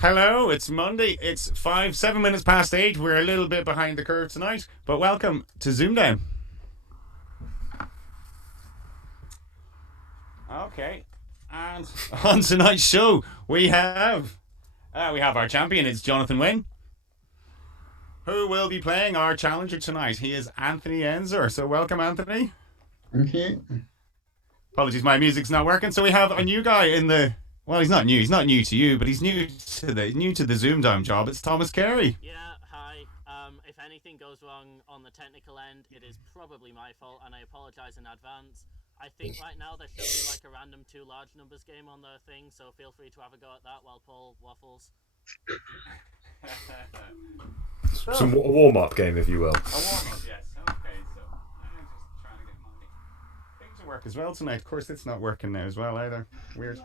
Hello, it's Monday. It's 7 minutes past 8. We're a little bit behind the curve tonight, but welcome to ZoomDown. Okay, and on tonight's show we have our champion. It's Jonathan Wynn, who will be playing our challenger tonight. He is Anthony Endsor. So welcome, Anthony. Okay. Apologies, my music's not working. So we have a new guy in the. Well, he's not new. He's not new to you, but he's new to the ZoomDown job. It's Thomas Carey. Yeah, hi. If anything goes wrong on the technical end, it is probably my fault, and I apologize in advance. I think right now there should be like a random two large numbers game on the thing, so feel free to have a go at that while Paul waffles. Some warm-up game, if you will. A warm-up, yes. Okay, so I'm just trying to get my thing to work as well tonight. Of course, it's not working now as well either. Weird.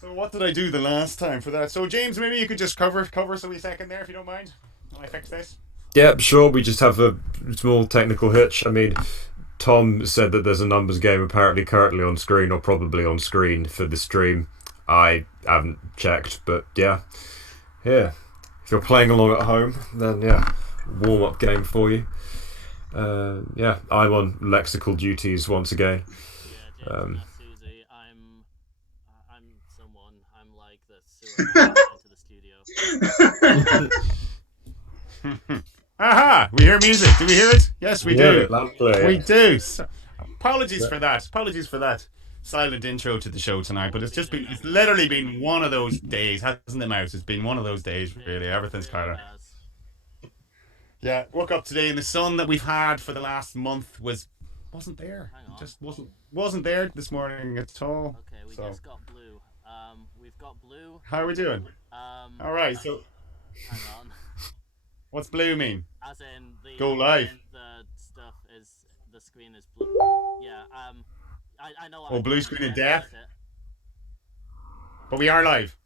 So what did I do the last time for that? So James, maybe you could just cover so we second there if you don't mind. Will I fix this? Yeah, sure. We just have a small technical hitch. I mean, Tom said that there's a numbers game apparently currently on screen or probably on screen for the stream. I haven't checked, but yeah. If you're playing along at home, then yeah, warm-up game for you. I'm on lexical duties once again. Yeah, James, Susie, I'm someone. I'm like the sewer into the studio. Aha! We hear music. Do we hear it? Yes, we do. Lovely. We do. So, apologies for that. Apologies for that silent intro to the show tonight, but it's literally been one of those days, hasn't it, Mouse? It's been one of those days, really. Everything's kind of. Yeah, woke up today and the sun that we've had for the last month wasn't there. It just wasn't there this morning at all. Okay, we just got blue. We've got blue. How are we doing? All right, so hang on. What's blue mean? As in the go live. The stuff is the screen is blue. Yeah. I know. Oh, blue screen of death. But we are live.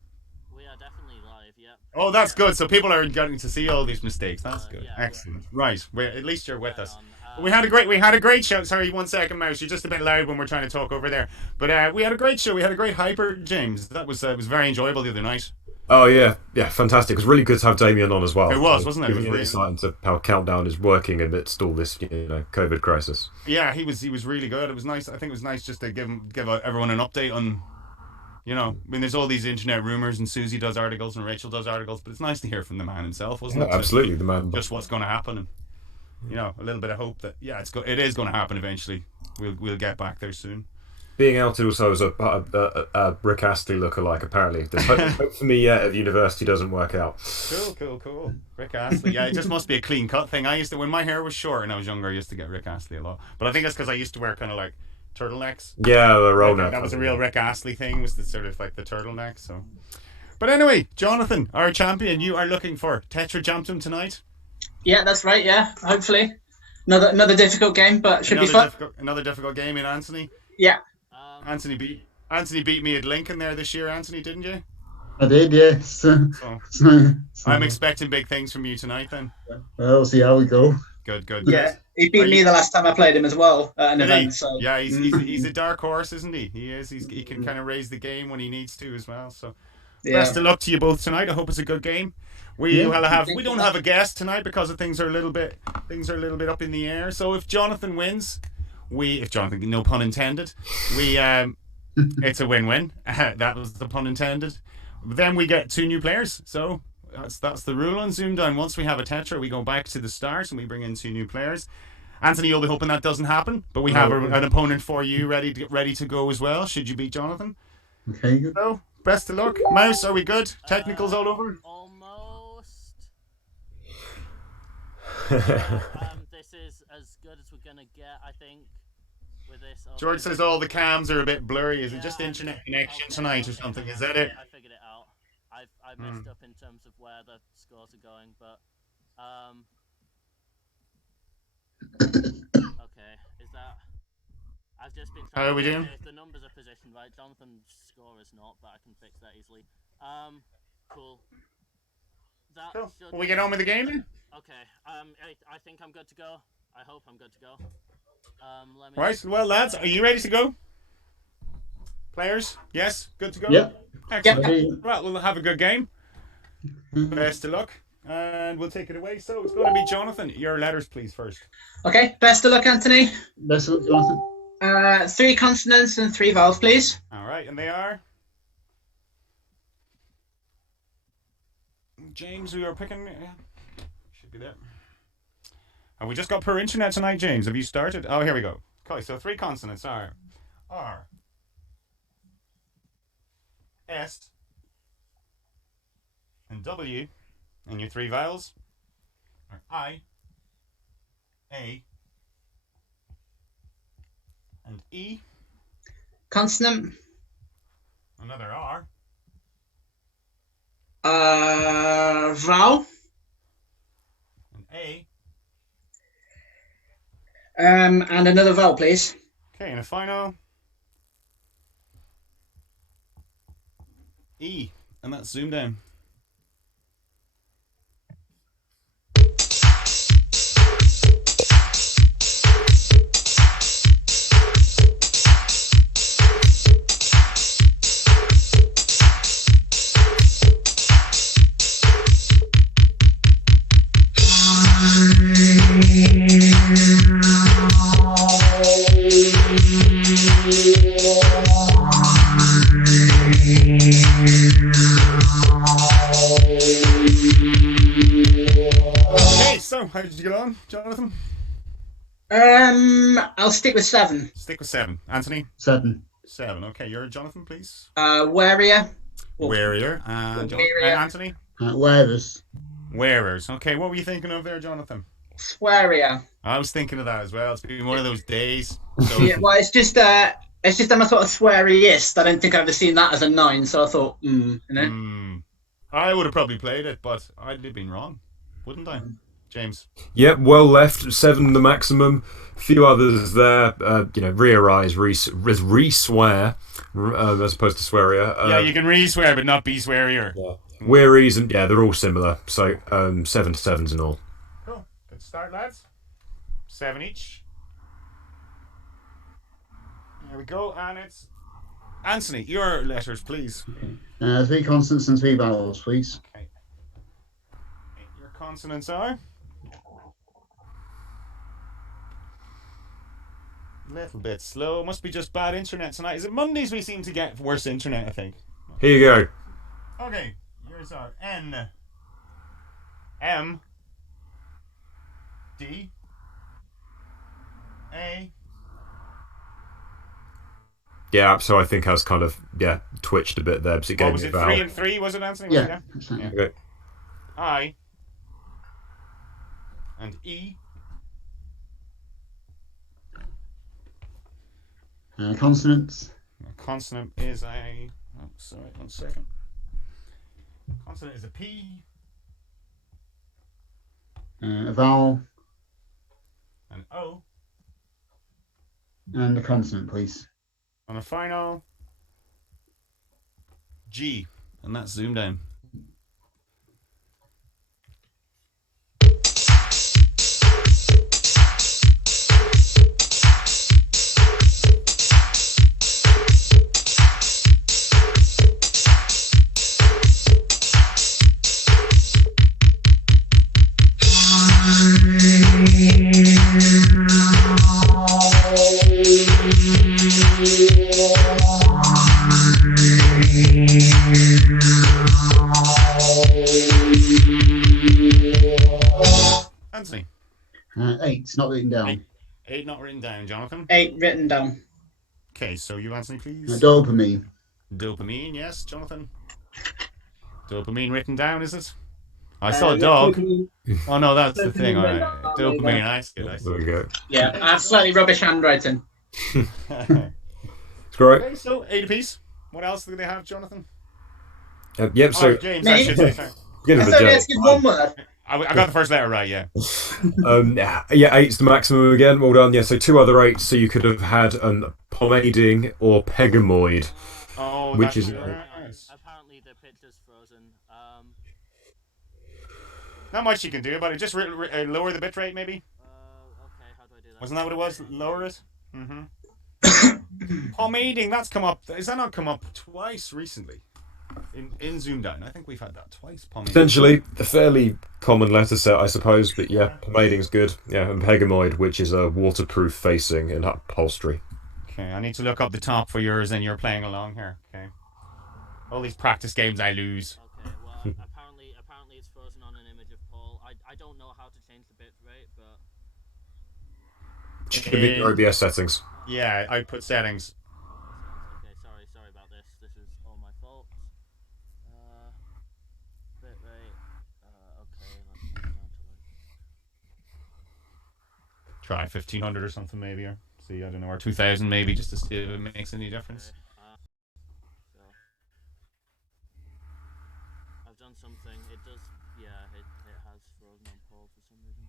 We are definitely live. Yep. Oh, that's good. So people are getting to see all these mistakes. That's good. Yeah, excellent. Right. At least you're with us. On. We had a great show. Sorry, 1 second, Mouse. You're just a bit loud when we're trying to talk over there. But we had a great show. We had a great hyper, James. That was very enjoyable the other night. Oh yeah, fantastic. It was really good to have Damien on as well. It was, wasn't it? It was really insight into how Countdown is working amidst all this, COVID crisis. Yeah, he was really good. It was nice. I think it was nice just to give everyone an update on, I mean, there's all these internet rumors, and Susie does articles and Rachel does articles, but it's nice to hear from the man himself, wasn't it? Absolutely, the man. Just what's going to happen, and a little bit of hope that it is going to happen eventually. We'll get back there soon. Being outed also as a Rick Astley lookalike, apparently. There's hope for me yet if university doesn't work out. Cool. Rick Astley. Yeah, it just must be a clean cut thing. When my hair was short and I was younger, I used to get Rick Astley a lot. But I think that's because I used to wear kind of like turtlenecks. Yeah, the roll neck. That was a real Rick Astley thing, was the sort of like the turtleneck. So, but anyway, Jonathan, our champion, you are looking for Tetrachamp tonight. Yeah, that's right. Yeah, hopefully another difficult game, but should be fun. Another difficult game in Anthony. Yeah. Anthony beat me at Lincoln there this year, Anthony, didn't you? I did, yes. So, I'm expecting big things from you tonight then. Well, we'll see how we go. Good. Yeah, he beat me the last time I played him as well at an event. So. Yeah, he's a dark horse, isn't he? He is. He can kind of raise the game when he needs to as well. So best of luck to you both tonight. I hope it's a good game. We don't have a guest tonight because things are a little bit up in the air. So if Jonathan wins, no pun intended, it's a win-win. That was the pun intended. Then we get 2 new players. So that's the rule on ZoomDown. Once we have a Tetra, we go back to the start and we bring in 2 new players. Anthony, you'll be hoping that doesn't happen, but we have an opponent for you ready to go as well. Should you beat Jonathan? Okay, good. So best of luck. Mouse, are we good? Technicals all over? Almost. This is as good as we're gonna get, I think. With this. George says all the cams are a bit blurry. Is it just internet connection tonight or something? Is that it? I figured it out. I've messed up in terms of where the scores are going, but okay. Is that? I've just been. How are we doing? If the numbers are positioned right, Jonathan's score is not, but I can fix that easily. Cool. Cool. Will we get on with the game then? Okay. I think I'm good to go. I hope I'm good to go. Right. Well, lads, are you ready to go? Players? Yes? Good to go? Yep. Excellent. Ready? Right, we'll have a good game. Best of luck. And we'll take it away. So it's going to be Jonathan. Your letters, please, first. Okay, best of luck, Anthony. Best of luck, Jonathan. 3 consonants and 3 vowels, please. All right, and they are? James, we are picking. Yeah. Should be there. Have we just got per internet tonight, James? Have you started? Oh, here we go. Okay, so 3 consonants are R, S, and W, and your 3 vowels are I, A, and E. Consonant. Another R. Vowel. And A. And another vowel, please. Okay, and a final E, and that's zoomed in. Okay, so how did you get on, Jonathan? I'll stick with 7. Stick with 7. Anthony? 7. 7. Okay, you're Jonathan, please. Warrior. Warrior. And Warrior. Anthony? Wearers. Wearers. Okay, what were you thinking of there, Jonathan? Swearia. I was thinking of that as well. It's been one of those days. So Yeah, well, it's just I'm a sort of sweariest. I don't think I've ever seen that as a 9, so I thought, you know. I would have probably played it, but I'd have been wrong, wouldn't I, James? Yep, well left. 7 the maximum. Few others there. Re-arise, re-swear, as opposed to swearia. Yeah, you can re-swear, but not be swearier. Yeah. Wearies, and yeah, they're all similar. So 7 to 7s in all. Cool. Good start, lads. 7 each. There we go, and it's Anthony. Your letters, please. 3 consonants and 3 vowels, please. Okay. Your consonants are. Little bit slow. Must be just bad internet tonight. Is it Mondays we seem to get worse internet, I think? Here you go. Okay. Yours are N, M, D, A. Yeah, so I think I was kind of twitched a bit there because it What gave was me it? a 3 vowel. and 3, was it, Anthony? Yeah. That's right. Yeah. Okay. I and E. Consonants. Consonant is a. Oh, sorry, 1 second. Consonant is a P. A vowel. An O. And a consonant, please. And a final G. And that's zoomed down. Anthony. 8, not written down. 8 not written down, Jonathan. 8 written down. Okay, so you, Anthony, please. Dopamine. Dopamine, yes, Jonathan. Dopamine written down, is it? I saw a dog. Oh no, that's the thing. All right. Dopamine, I see it. There we go. Yeah, I have slightly rubbish handwriting. It's great. Okay, so 8 apiece. What else do they have, Jonathan? Yep, so James, I should say. Sorry. beginning of I the thought joke. let's give one word. I got the first letter right, yeah. Yeah, 8's the maximum again. Well done. Yeah, so 2 other 8s. So you could have had an pomading or pegamoid. Oh, Which that's is- nice. Apparently the picture's frozen. Not much you can do about it. Just lower the bit rate, maybe. Okay, how do I do that? Wasn't that what it was? Lower it. Pomading. That's come up. Is that not come up twice recently? in ZoomDown. I think we've had that twice. Potentially a fairly common letter set, I suppose, but yeah, pomading's good. Yeah, and Pegamoid, which is a waterproof facing and upholstery. Okay, I need to look up the top for yours, and you're playing along here. Okay. All these practice games I lose. Okay, well, apparently it's frozen on an image of Paul. I don't know how to change the bitrate, but... Should be your OBS settings. Yeah, output settings. Okay, sorry about this. This is all my fault. Bitrate. Okay, let's go down to Try 1500 or something maybe, or see, I don't know, or 2000 maybe, just to see if it makes any difference. Okay, so I've done something. It does, yeah, it has frozen on Paul for some reason.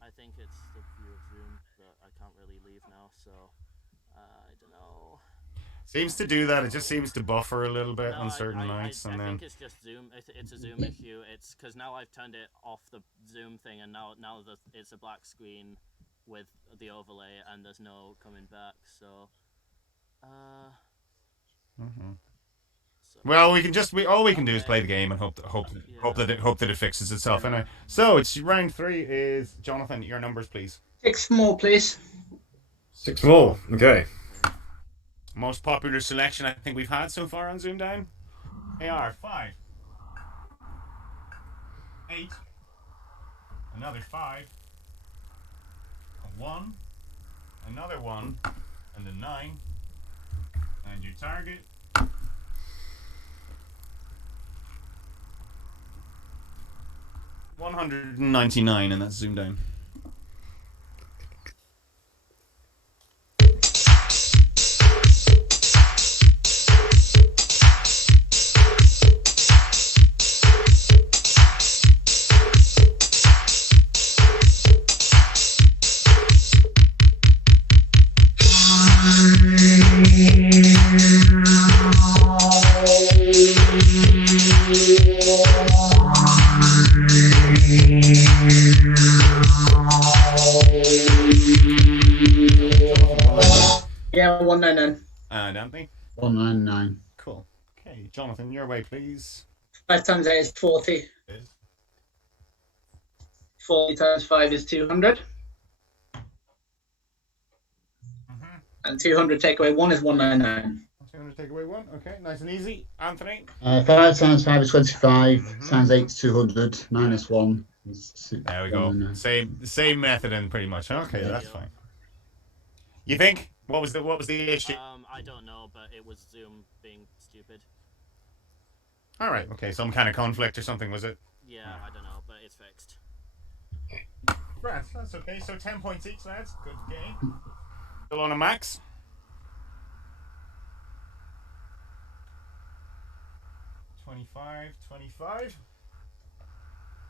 I think it's the view of Zoom, but I can't really leave now, so I don't know. Seems to do that. It just seems to buffer a little bit on certain nights, and I then think it's just Zoom. It's a Zoom issue. It's because now I've turned it off the Zoom thing, and now it's a black screen with the overlay, and there's no coming back. So, well, we can do is play the game and hope that it fixes itself. Anyway, so it's round 3. Is Jonathan, your numbers, please? 6 more, please. 6 more. Okay. Most popular selection I think we've had so far on ZoomDown. AR 5, 8, another 5, a 1, another 1, and a 9, and your target. $199, and that's ZoomDown. Yeah, 199. And Anthony? 199. Cool. Okay, Jonathan, your way, please. 5 times 8 is 40. 40 times 5 is 200. And 200 take away 1 is 199. 200 take away 1. Okay, nice and easy. Anthony? 5 times 5 is 25. Times 8 is 200. Minus 1 is There we go. Same method in pretty much. Okay, that's fine. You think? What was the issue? I don't know, but it was Zoom being stupid. All right. Okay, some kind of conflict or something, was it? Yeah, I don't know, but it's fixed. Right, that's okay. So 10 points each, lads. Good game. Still on a max. $25.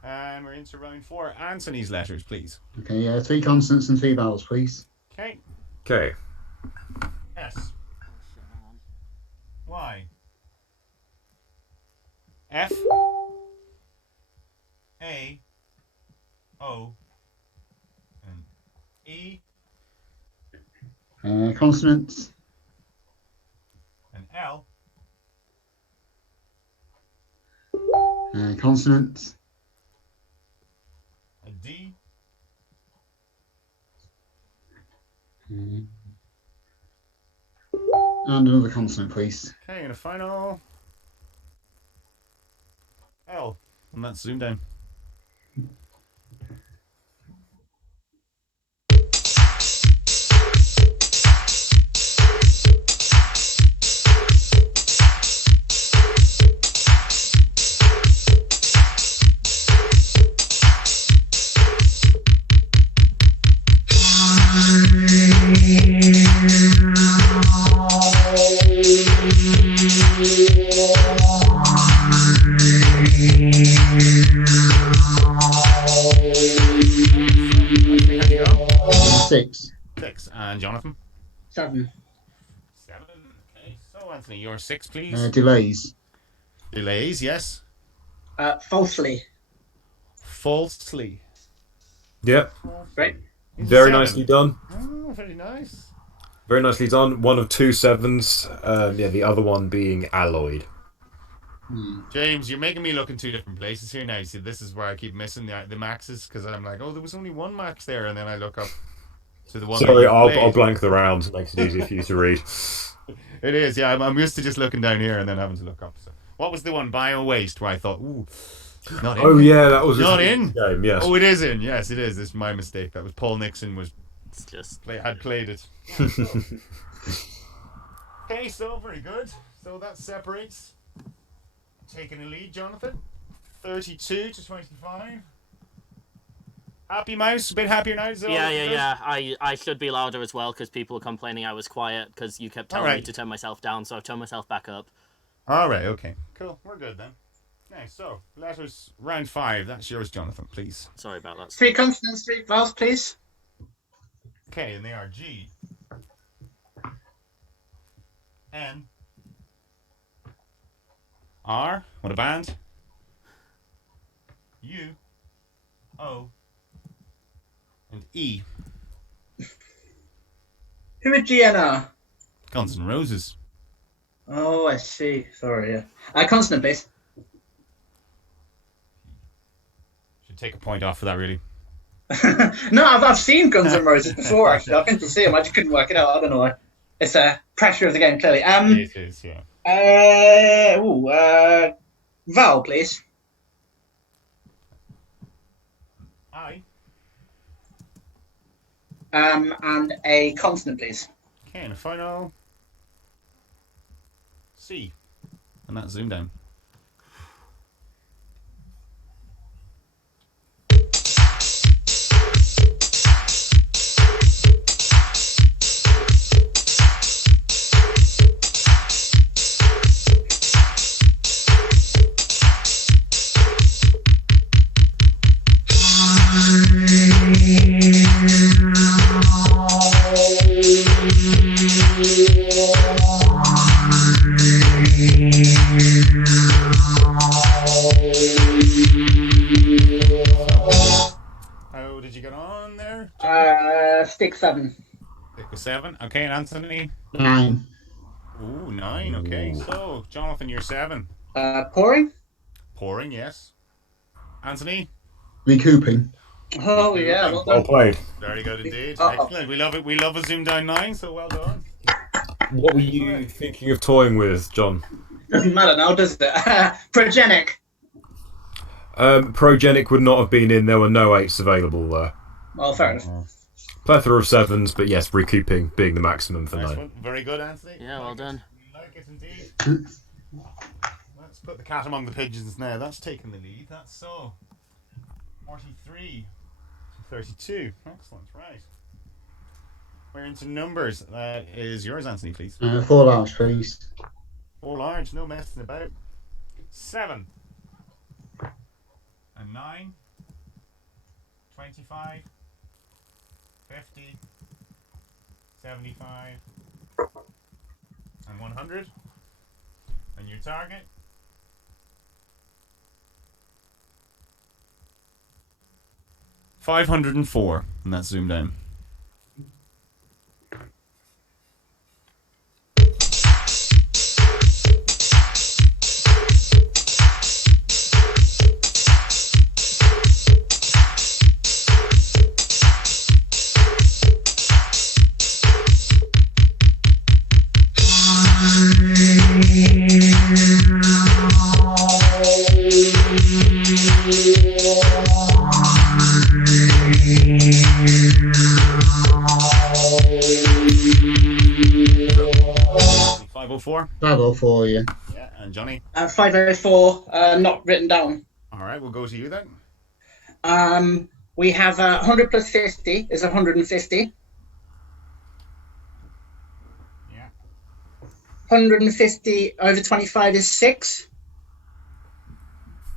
And we're into round 4. Anthony's letters, please. Okay, 3 consonants and 3 vowels, please. Okay. Okay. S. Oh shit, hang on. Y. F. A. O. And E. Consonants. And L. Consonants. A D. And another consonant, please. Okay, and a final L. And that's ZoomDown. Six. And Jonathan? 7. 7. Okay. So Anthony, your 6, please. Delays. Delays, yes. Falsely. Falsely. Yep. Right. Very nicely done. Oh, very nice. Very nicely done. One of 2 sevens. The other one being alloyed. James, you're making me look in 2 different places here now. See, this is where I keep missing the maxes because I'm like, oh, there was only 1 max there, and then I look up to the one. Sorry, that I'll blank the round. It makes it easier for you to read. It is, yeah. I'm used to just looking down here and then having to look up. So, what was the one, bio waste, where I thought, ooh, not in. Oh yeah, that was not in. Game, yes. Oh, it is in. Yes, it is. It's my mistake. That was Paul Nixon had played it. Yeah, so. Okay, so very good. So that separates. Taking a lead, Jonathan. 32 to 25. Happy Mouse, a bit happier now. Yeah. I should be louder as well because people were complaining I was quiet because you kept telling me to turn myself down, so I've turned myself back up. All right, okay, cool. We're good then. Okay, so letters round 5. That's yours, Jonathan. Please. Sorry about that. 3 consonants, 3 vowels, please. Okay, and they are G, N, R. What a band. U, O, and E. Who are GNR? Guns N' Roses. Oh, I see. Sorry, yeah. Consonant, please. Should take a point off for that, really. No, I've seen Guns N' Roses before, actually. I've been to see them. I just couldn't work it out. I don't know why. It's a pressure of the game, clearly. It is, yeah. Vowel, please. I. And a consonant, please. Okay, and a final C. And that's ZoomDown. How did you get on there? Stick 7. Stick with 7. Okay, and Anthony? 9. Ooh, 9. Okay, so Jonathan, you're 7. Pouring? Pouring, yes. Anthony? Recouping. Oh, yeah. Well Well done. played. Very good indeed. Uh-oh. Excellent. We love it. We love a ZoomDown 9, so well done. What were you thinking of toying with, John? Doesn't matter now, does it? Progenic. Progenic would not have been in. There were no 8s available there. Well, fair enough. Plethora of 7s, but yes, recouping being the maximum for Nice 9. one. Very good, Anthony. Yeah, well done. We like it indeed. Let's put the cat among the pigeons now. That's taking the lead. That's so. 43 to 32. Excellent, right. We're into numbers. That is yours, Anthony, please. 4 large, please. 4 large, no messing about. 7. And 9. 25. 50. 75. And 100. And your target. $504, and that's ZoomDown. $504. 504, yeah. Yeah, and Johnny. 504, not written down. All right, we'll go to you then. We have 100 plus 50 is 150. Yeah. 150 over 25 is 6.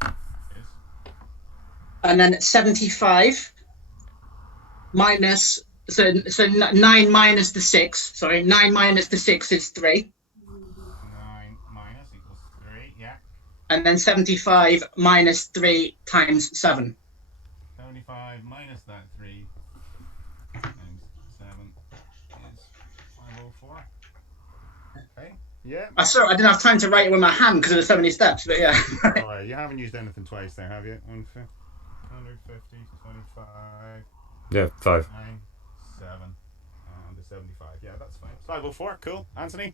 Yes. And then 75 minus, so 9 minus the 6. Sorry, 9 minus the 6 is 3. 9 minus equals 3. Yeah. And then 75 minus 3 times 7. 75 minus that 3 times 7 is Yeah. I didn't have time to write it with my hand because there were so many steps, but yeah. Oh, you haven't used anything twice there, have you? 150, 25. Yeah, 5. 9, 7, and the 75. Yeah, that's fine. 504, cool. Anthony?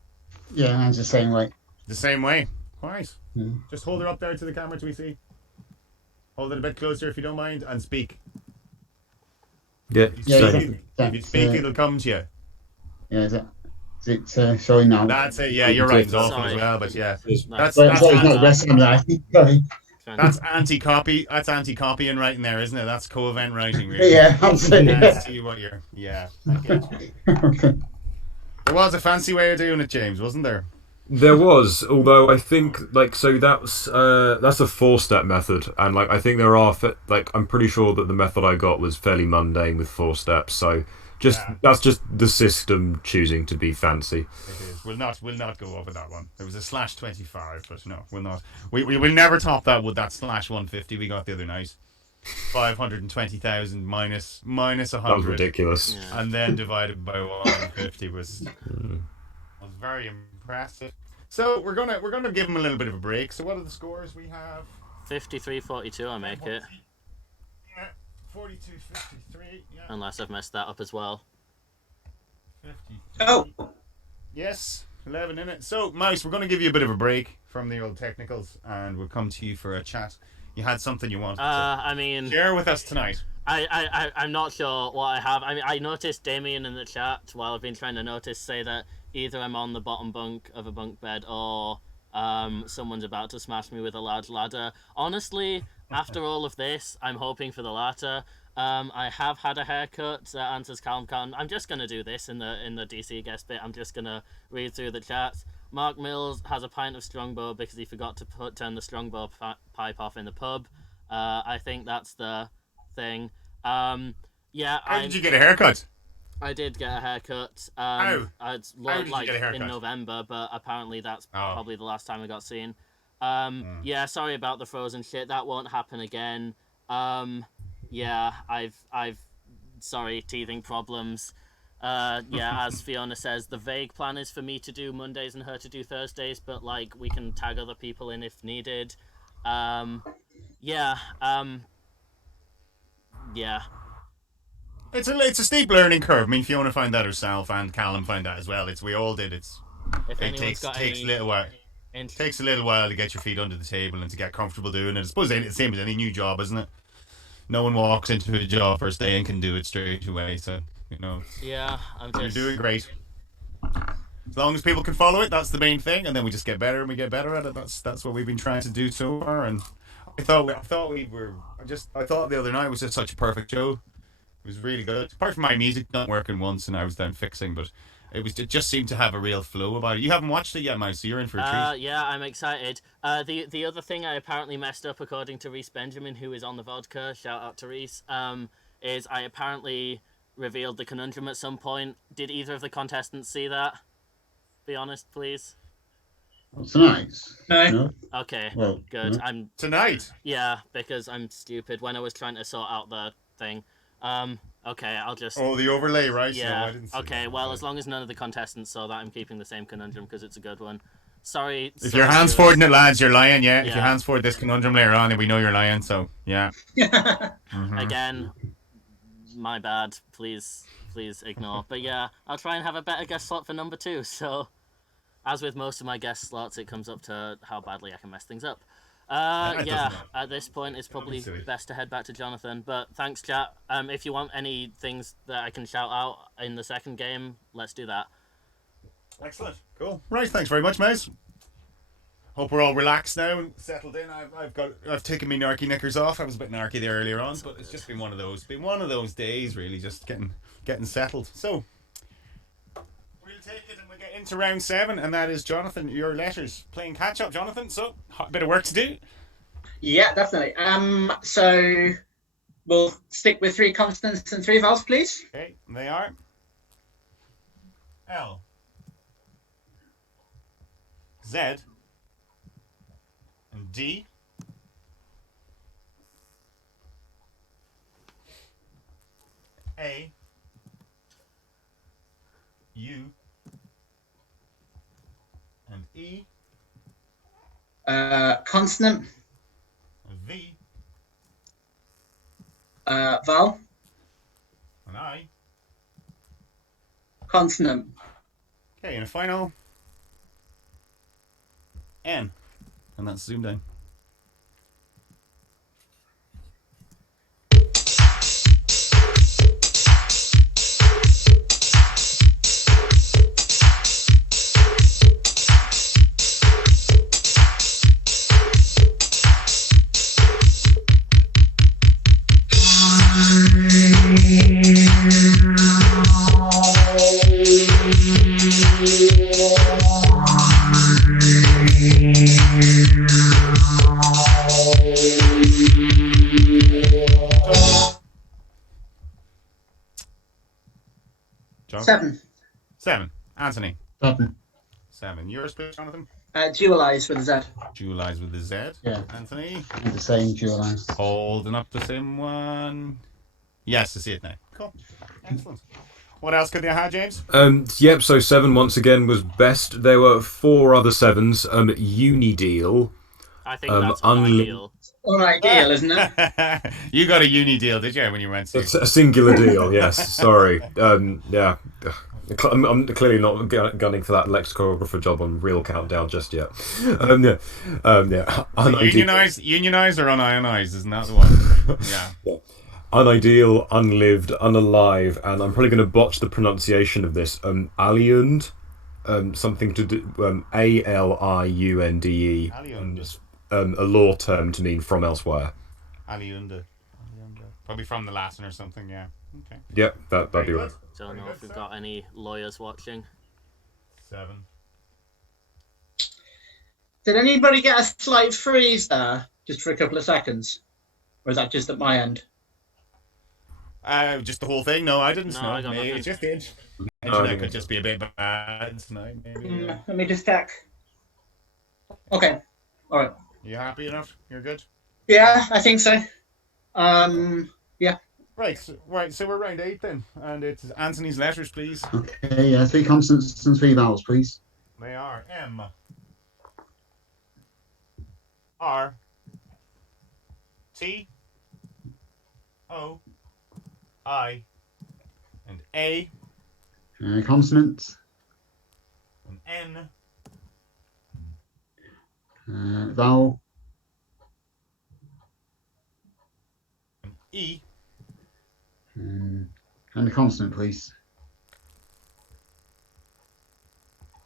Yeah, mine's the same way. The same way. Right. Mm. Just hold it up there to the camera till we see. Hold it a bit closer if you don't mind, and speak. Yeah, If you speak, it'll come to you. Yeah, is it showing now? That's it. Yeah, you're right. It's awful as well, but yeah, that's not best handwriting. Sorry. That's anti-copy. That's anti-copying writing there, isn't it? That's co-event writing, really. Yeah, absolutely. Yeah, see what you're. Yeah. I get you. Okay. There was a fancy way of doing it, James, wasn't there? There was, although I think so that's a 4-step method, and I think there are I'm pretty sure that the method I got was fairly mundane with 4 steps. So that's just the system choosing to be fancy. It is. We'll not go over that one. There was a /25, but no, we'll not. We will never top that with that /150 we got the other night. 520,000 minus 100. That was ridiculous. Yeah. And then divided by 150 was very impressive. So we're gonna give him a little bit of a break. So what are the scores we have? 53-42, I make it. Yeah, 42-53. Yeah. Unless I've messed that up as well. 50. Oh, Yes, 11 in it. So Mouse, we're gonna give you a bit of a break from the old technicals, and we'll come to you for a chat. You had something you wanted to I mean, share with us tonight. I'm not sure what I have. I mean, I noticed Damien in the chat while I've been trying to notice say that either I'm on the bottom bunk of a bunk bed or someone's about to smash me with a large ladder. Honestly, after all of this, I'm hoping for the latter. I have had a haircut that answers CalmCon. I'm just gonna do this in the DC guest bit. I'm just gonna read through the chats. Mark Mills has a pint of Strongbow because he forgot to turn the Strongbow pipe off in the pub. I think that's the thing. Yeah. How did you get a haircut? I did get a haircut. How? It's How did you like get a haircut? in November, but apparently that's Oh. probably the last time I got seen. Yeah, sorry about the frozen shit. That won't happen again. Yeah, I've sorry, teething problems. Yeah, as Fiona says, the vague plan is for me to do Mondays and her to do Thursdays, but we can tag other people in if needed. Yeah. Yeah. It's a steep learning curve. I mean, Fiona found that herself, and Callum found that as well. We all did. If It anyone's got takes any a little while. int- Takes a little while to get your feet under the table and to get comfortable doing it. I suppose it's the same as any new job, isn't it? No one walks into a job first day and can do it straight away. So yeah, you're doing great. As long as people can follow it, that's the main thing, and then we just get better and we get better at it. That's what we've been trying to do so far. And I thought the other night was just such a perfect show. It was really good. Apart from my music not working once, and I was down fixing, but it just seemed to have a real flow about it. You haven't watched it yet, Mouse, so you're in for a treat. Yeah, I'm excited. The other thing I apparently messed up, according to Reese Benjamin, who is on the vodka, shout out to Reese, is I apparently revealed the conundrum at some point. Did either of the contestants see that? Be honest, please. Tonight? No. Okay, Well, good. no. Tonight. Yeah, because I'm stupid when I was trying to sort out the thing. Okay, I'll just... Oh, the overlay, right? Yeah. No, I didn't see Okay, that. well, as long as none of the contestants saw that, I'm keeping the same conundrum because it's a good one. Sorry. If your hands forward in it, lads, you're lying, yeah. If Yeah. your hands forward this conundrum later on, then we know you're lying, so, yeah. Again, my bad. Please ignore. But yeah, I'll try and have a better guest slot for number 2. So, as with most of my guest slots, it comes up to how badly I can mess things up. That Yeah, doesn't- at this point, it's probably silly. best to head back to Jonathan. But thanks, chat. If you want any things that I can shout out in the second game, let's do that. Excellent. Cool. Right, thanks very much, Mouse. Hope we're all relaxed now and settled in. I've taken my narky knickers off. I was a bit narky there earlier on, but it's just been one of those days, really, just getting settled. So we'll take it and we'll get into round 7, and that is Jonathan, your letters. Playing catch up, Jonathan. So a bit of work to do. Yeah, definitely. So we'll stick with 3 consonants and 3 vowels, please. Okay, and they are L, Z, and D, A, U, and E. Consonant. V. Vowel. And I. Consonant. Okay, and a final N. And that's zoomed in. Seven. 7. Anthony. 7. 7. Yours, please, Jonathan. Dualize with a Z. Dualize with the Z. Yeah. Anthony. And the same dualize. Holding up the same one. Yes, I see it now. Cool. Excellent. What else could they have, James? Yep, so 7 once again was best. There were 4 other 7s. Unideal. I think that's unideal. Unideal, isn't it? You got a uni deal, did you, when you went to... It's a singular deal, yes. Sorry. Yeah. I'm clearly not gunning for that lexicographer job on Real Countdown just yet. Yeah. Unionized or unionized, isn't that the one? Yeah. Unideal, unlived, unalive, and I'm probably going to botch the pronunciation of this. Aliund, something to do... Aliunde. Aliund. A law term to mean from elsewhere. Aliunda. Probably from the Latin or something, yeah. Okay. Yep, that'd be right. Don't know if we've got any lawyers watching. 7. Did anybody get a slight freeze there, just for a couple of seconds? Or is that just at my end? Just the whole thing? No, I didn't No, know. I got Maybe nothing. it just did. That could just be a bit bad tonight, maybe. Let me just check. Okay. All right. You happy enough? You're good? Yeah, I think so. Yeah. Right, so we're round 8 then. And it's Anthony's letters, please. Okay, 3 consonants and 3 vowels, please. They are M, R, T, O, I, and A, Consonant. and N, Vowel. and E, And a consonant, please.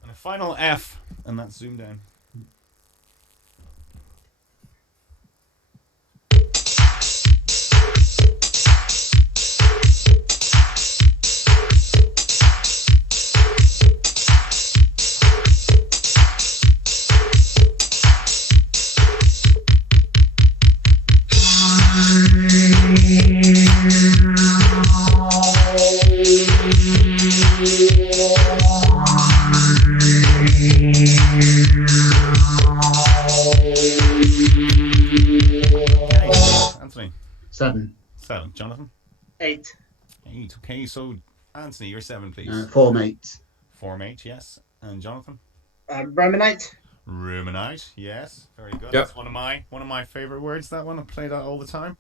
and a final F, and that's zoomed down. Anthony. 7. 7. Jonathan. 8. 8. Okay, so Anthony, you're 7, please. Formate. Formate, yes. And Jonathan. Ruminate. Ruminate, yes. Very good. Yep. That's one of my favorite words. That one, I play that all the time.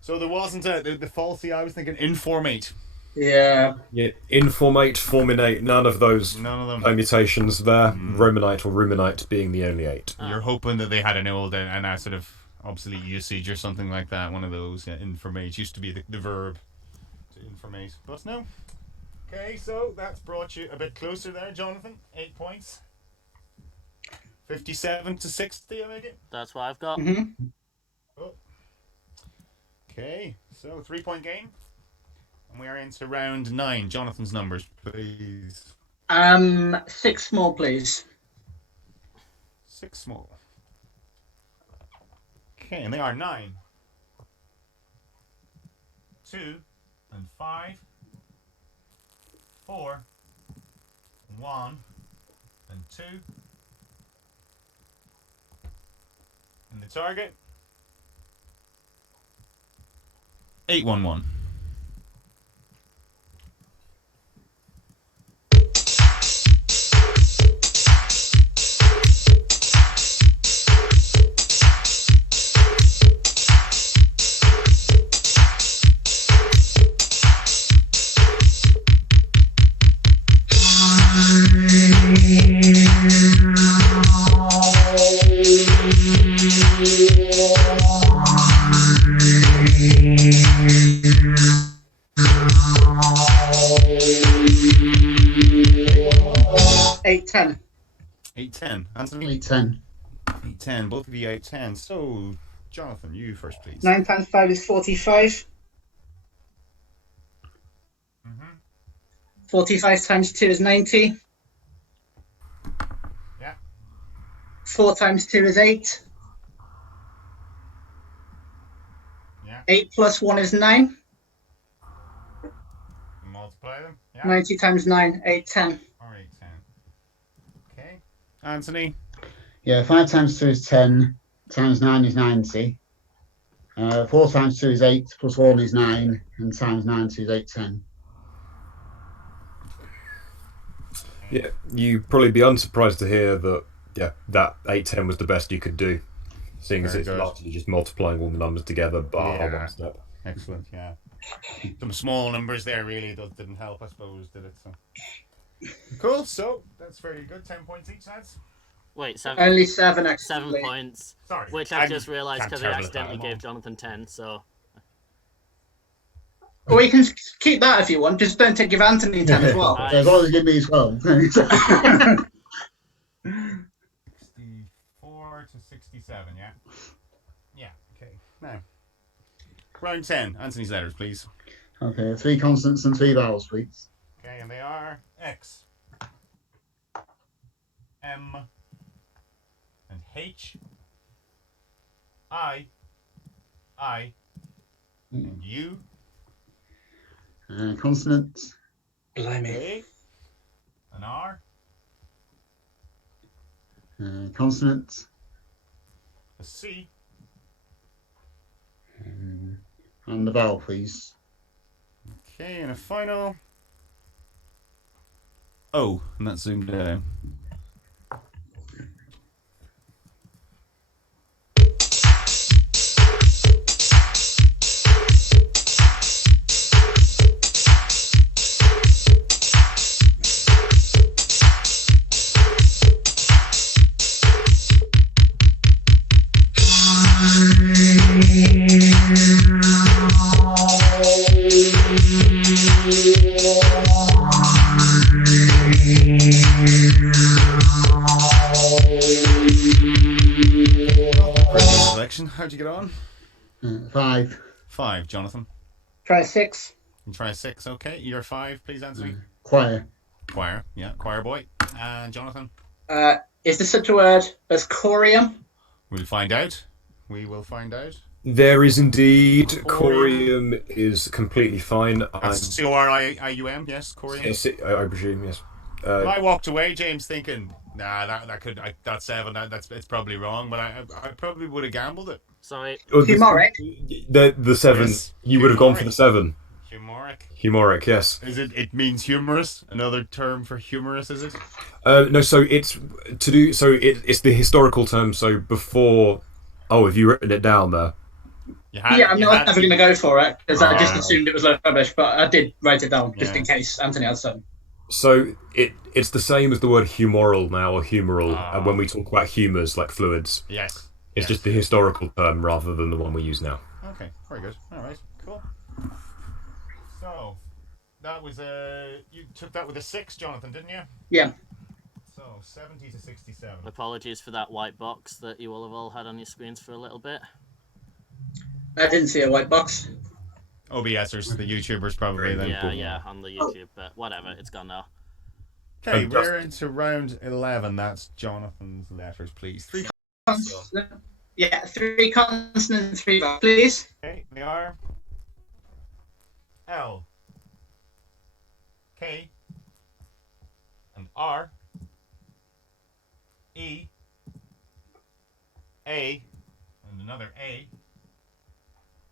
So there wasn't the faulty. I was thinking informate. Yeah. Yeah, informate, forminate, none of those None of them. permutations there. Romanite or ruminate being the only 8. You're hoping that they had an old and a sort of obsolete usage or something like that. One of those. Yeah, informate used to be the verb to informate, but no. Okay, so that's brought you a bit closer there, Jonathan. 8 points. 57 to 60, I make it. That's what I've got. Mm-hmm. Oh. Okay, so 3-point game. And we are into round 9. Jonathan's numbers, please. 6 more, please. 6 small. Okay, and they are 9, 2, and 5, 4, 1, and 2. And the target 811. 8-10. Anthony? 8-10. 8-10. Both of you 8-10. So, Jonathan, you first, please. 9 times 5 is 45. 45 times 2 is 90. Yeah. 4 times 2 is 8. Yeah. 8 plus 1 is 9. Multiply them. Yeah. 90 times 9, 810. Or 8-10. Okay. Anthony? Yeah, 5 times 2 is 10. Times 9 is 90. 4 times 2 is 8. Plus 1 is 9. And times 90 is 810. Yeah, you'd probably be unsurprised to hear that. Yeah, that 8-10 was the best you could do, seeing as Very it's good. largely just multiplying all the numbers together bar Yeah. one step. Excellent, yeah. Some small numbers there really didn't help, I suppose, did it? So cool, so that's very good. 10 points each, lads. Wait, 7. Only 7 7 actually. points. Sorry. Which I've just realised I'm because I terrible at that. accidentally gave Jonathan 10, so. Or you can keep that if you want. Just don't take your Anthony 10 as well. Aye. So as long as you give me 12. 64 to 67, yeah? Yeah, okay. Now, round 10. Anthony's letters, please. Okay, 3 consonants and 3 vowels, please. Okay, and they are X, M, and H, I, and U, Consonant, Blimey. A, and R, consonant, a C, and the vowel, please. okay, and a final O, and that's zoomed down. Selection. How'd you get on? 5. 5, Jonathan. Try 6. You try 6, okay. You're 5, please, Anthony. Choir. Choir, yeah, choir boy. And Jonathan? Is there such a word as corium? We'll find out. We will find out. There is indeed. Corium. Corium is completely fine. That's C-O-R-I-U-M, yes, corium. Yes, I presume, yes. Well, I walked away, James, thinking, nah, that's 7. It's probably wrong, but I probably would have gambled it. Sorry. Humoric. The 7. Yes, You would have gone for the 7. Humoric. Humoric, yes. Is it? It means humorous. Another term for humorous, is it? No, so it's to do. So it's the historical term. So before. Oh, have you written it down there? I'm not ever going to go for it because I just assumed it was rubbish, but I did write it down just in case Anthony had some. So it's the same as the word humoral now, or humoral, when we talk about humours like fluids. Yes. It's just the historical term rather than the one we use now. Okay, very good. All right, cool. So that was you took that with a 6, Jonathan, didn't you? Yeah. So 70 to 67. Apologies for that white box that you will have all had on your screens for a little bit. I didn't see a white box. OBSers, the YouTubers probably then. Yeah, on the YouTube, but whatever, it's gone now. Okay, we're into round 11. That's Jonathan's letters, please. 3 Consonant. Yeah, 3 consonants, 3 vowels, please. Okay, they are L, K, and R, E, A, and another A,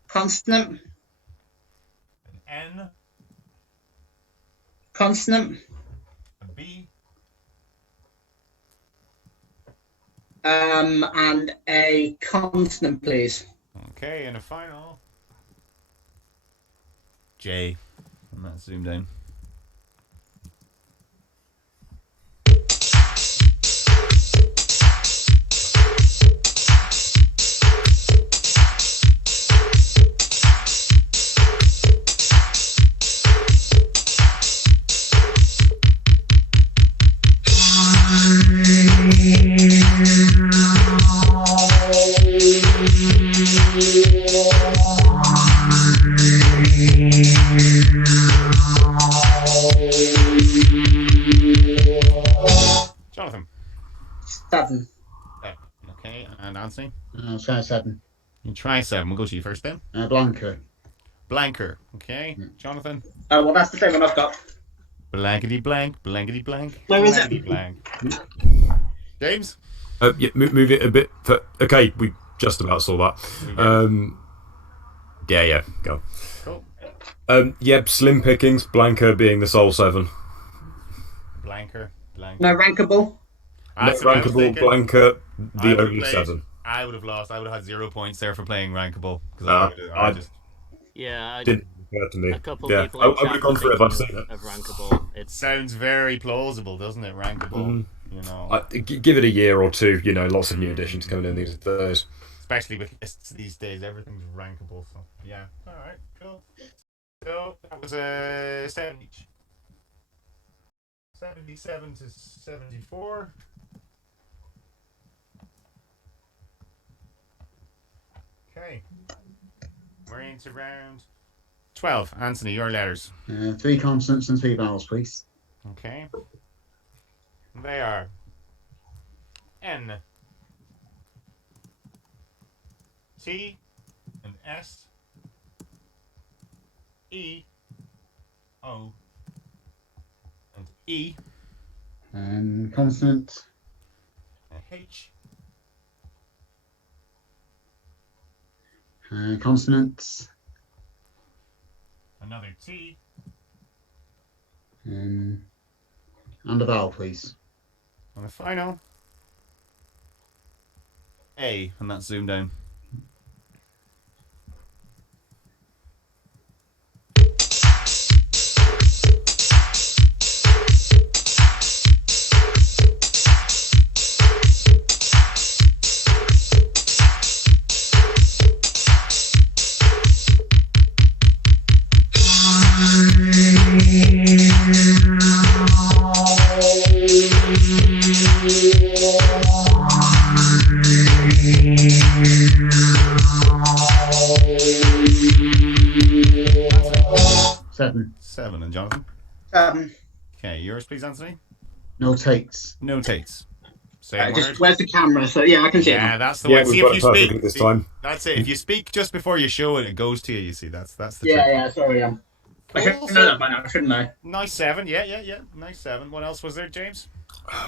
Consonant. an N, Consonant. a B, And a consonant, please. okay, and a final J. And that's zoomed in. And Anthony? I'll try 7. You try 7. We'll go to you first then. Blanca. Blanker. Okay. Jonathan? Oh, well, that's the same one I've got. Blankety blank, blankety blank. Where is blankety it? Blank. James? Yeah, move it a bit. Okay, we just about saw that. Yeah, go. Cool. Yep, slim pickings. Blanca being the sole 7. Blanker. No rankable. That's what I was Rankable, thinking. Blanca, I the would've only played- 7. I would have lost. I would have had 0 points there for playing rankable. Because I just... Yeah, Didn't occur to me. a couple Yeah, people I in would chat have gone were for it if I'd thinking seen it. of rankable. It's Sounds very plausible, doesn't it? Rankable. You know. Give it a year or two. Lots of new additions coming in these days. Especially with lists these days, everything's rankable. So yeah, all right, cool. So that was a 7 each. 77 to 74. Okay, we're into round 12. Anthony, your letters. 3 consonants and 3 vowels, please. Okay, they are N, T, and S, E, O, and E, Consonant. and H, Consonants. another T, And a vowel, please. and the final A, and that's zoomed down. Seven. 7, and Jonathan. Okay, yours, please, Anthony. No takes. No takes. Same word. Just where's the camera? So yeah, I can see it. Yeah, that's the Yeah, one. See we've got if it you perfectly speak. this See, time. that's it. If you speak just before you show it, it goes to you. You see, that's the Yeah, trick. yeah. Sorry, I should Cool. know that by now, shouldn't I? Nice 7. Yeah. Nice 7. What else was there, James?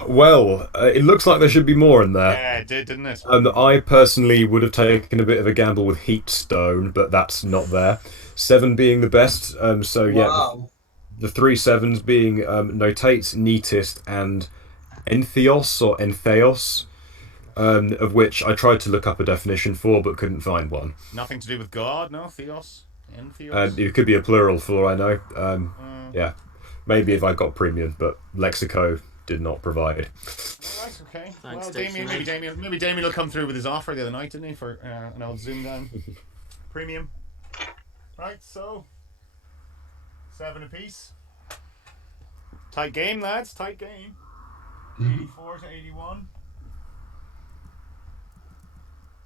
Well, it looks like there should be more in there. Yeah, it did, didn't it? I personally would have taken a bit of a gamble with Heatstone, but that's not there. 7 being the best. So yeah, Wow. the 3 7s being Notate, Neatest, and Entheos or Entheos, of which I tried to look up a definition for but couldn't find one. Nothing to do with God, no? Theos? Entheos? It could be a plural for all I know. Yeah, maybe if I got premium, but Lexico did not provide. Alright, okay. Thanks, Well, Dixon. maybe Damien will come through with his offer the other night, didn't he? For an old ZoomDown premium. Right, so 7 apiece. Tight game, lads. Tight game. 84 to 81.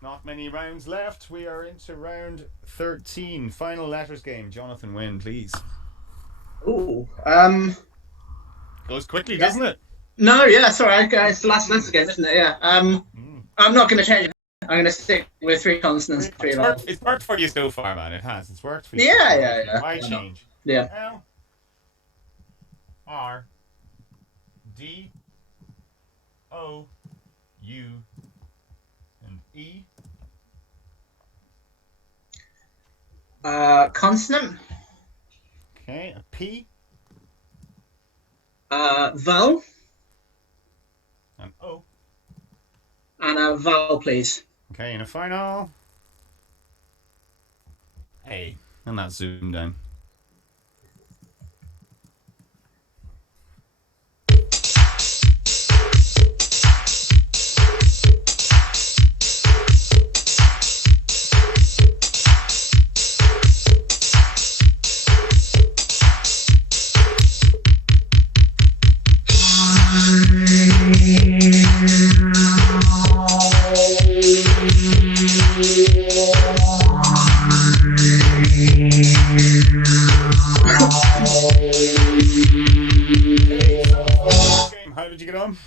Not many rounds left. We are into round 13. Final letters game. Jonathan Wynn, please. Ooh. Goes quickly, doesn't it? No, yeah, sorry, it's the last letter game, isn't it? Yeah. I'm not going to change it. I'm going to stick with 3 consonants, 3 vowels. It's worked for you so far, man. It has. It's worked for you. Yeah. Why change? Yeah. L R D O U and E. Consonant. Okay, a P Vowel. and O. And a vowel, please. Okay, and a final A. And that's zoomed down. Game. How did you get on?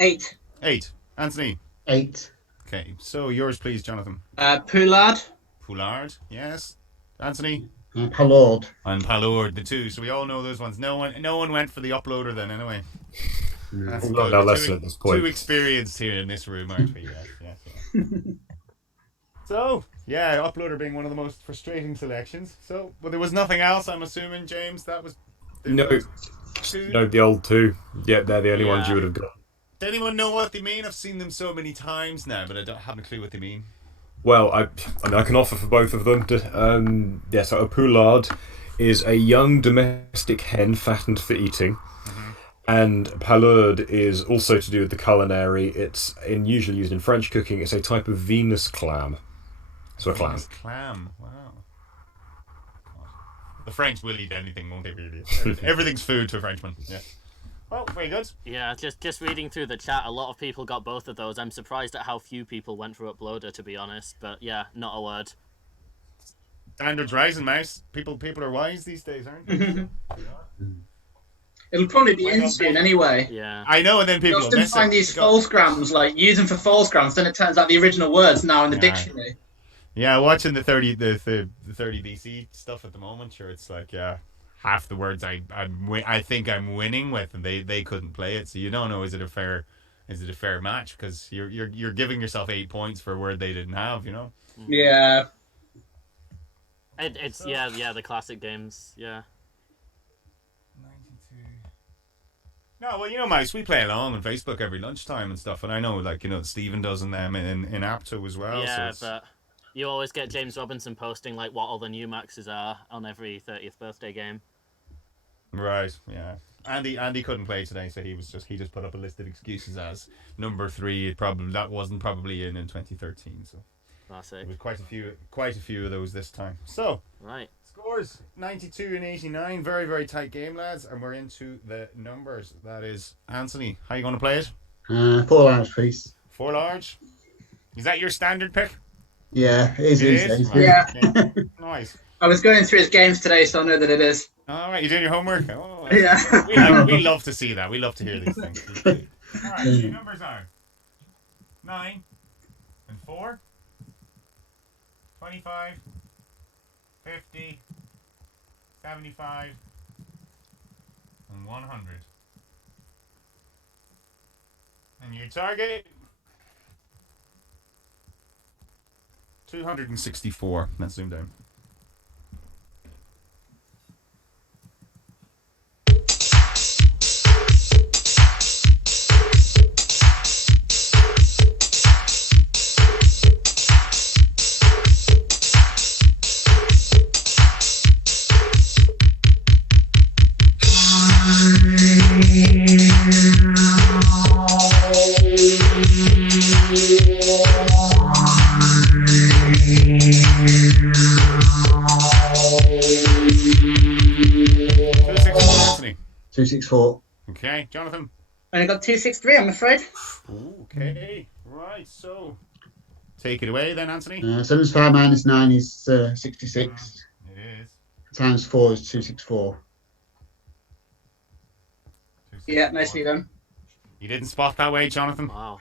8. 8. Anthony. 8. Okay, so yours, please, Jonathan. Poulard. Poulard, yes. Anthony? Pallord. And Pallord, the two. So we all know those ones. No one went for the uploader then, anyway. That's We've good. got no We're lesson at this point. too experienced here in this room, aren't we? Yes. So, yeah, uploader being one of the most frustrating selections. So, but there was nothing else, I'm assuming, James. That was No, two. no, the old two. Yeah, they're the only ones you would have got. Does anyone know what they mean? I've seen them so many times now, but I haven't a clue what they mean. Well, I mean, I can offer for both of them. So a poulard is a young domestic hen fattened for eating. And palourde is also to do with the culinary. It's usually used in French cooking. It's a type of Venus clam. So a clam. Venus clam, wow. The French will eat anything, won't they, really? Everything's food to a Frenchman, yeah. Well, very good. Yeah, just reading through the chat, a lot of people got both of those. I'm surprised at how few people went for uploader, to be honest. But yeah, not a word. Standards rising, mouse. People are wise these days, aren't they? It'll probably be in soon anyway. Yeah. I know, and then people You often miss find these falsegrams, like use them for falsegrams, then it turns out the original words now in the dictionary. Yeah, watching the 30 DC stuff at the moment, sure, it's like half the words I think I'm winning with, and they couldn't play it, so you don't know is it a fair match, because you're giving yourself 8 points for a word they didn't have, you know. Yeah. It's the classic games, yeah. 92. No, well, you know, Mouse, we play along on Facebook every lunchtime and stuff, and I know, like, you know, Stephen does in them in Apto as well. Yeah, so but you always get James Robinson posting like what all the new maxes are on every 30th birthday game. Right, yeah. Andy couldn't play today, so he just put up a list of excuses as number 3. That wasn't probably in 2013, so Classic. there was quite a few of those this time. So Right. scores 92 and 89, very very tight game, lads, and we're into the numbers. That is Anthony. How you going to play it? 4 large, please. 4 large. Is that your standard pick? Yeah, it is. It is? Right. Yeah. Nice. I was going through his games today, so I know that it is. All right, you doing your homework? Oh, Yeah. we love to see that. We love to hear these things. All right, so your numbers are 9 and 4, 25, 50, 75, and 100. And your target? 264. That's zoomed down. Anthony. 264. Okay, Jonathan. Only got 263, I'm afraid. Okay, right, so take it away then, Anthony. 75 minus 9 is 66. It is. Times 4 is 264. Yeah, nicely done. You didn't spot that way, Jonathan? Wow.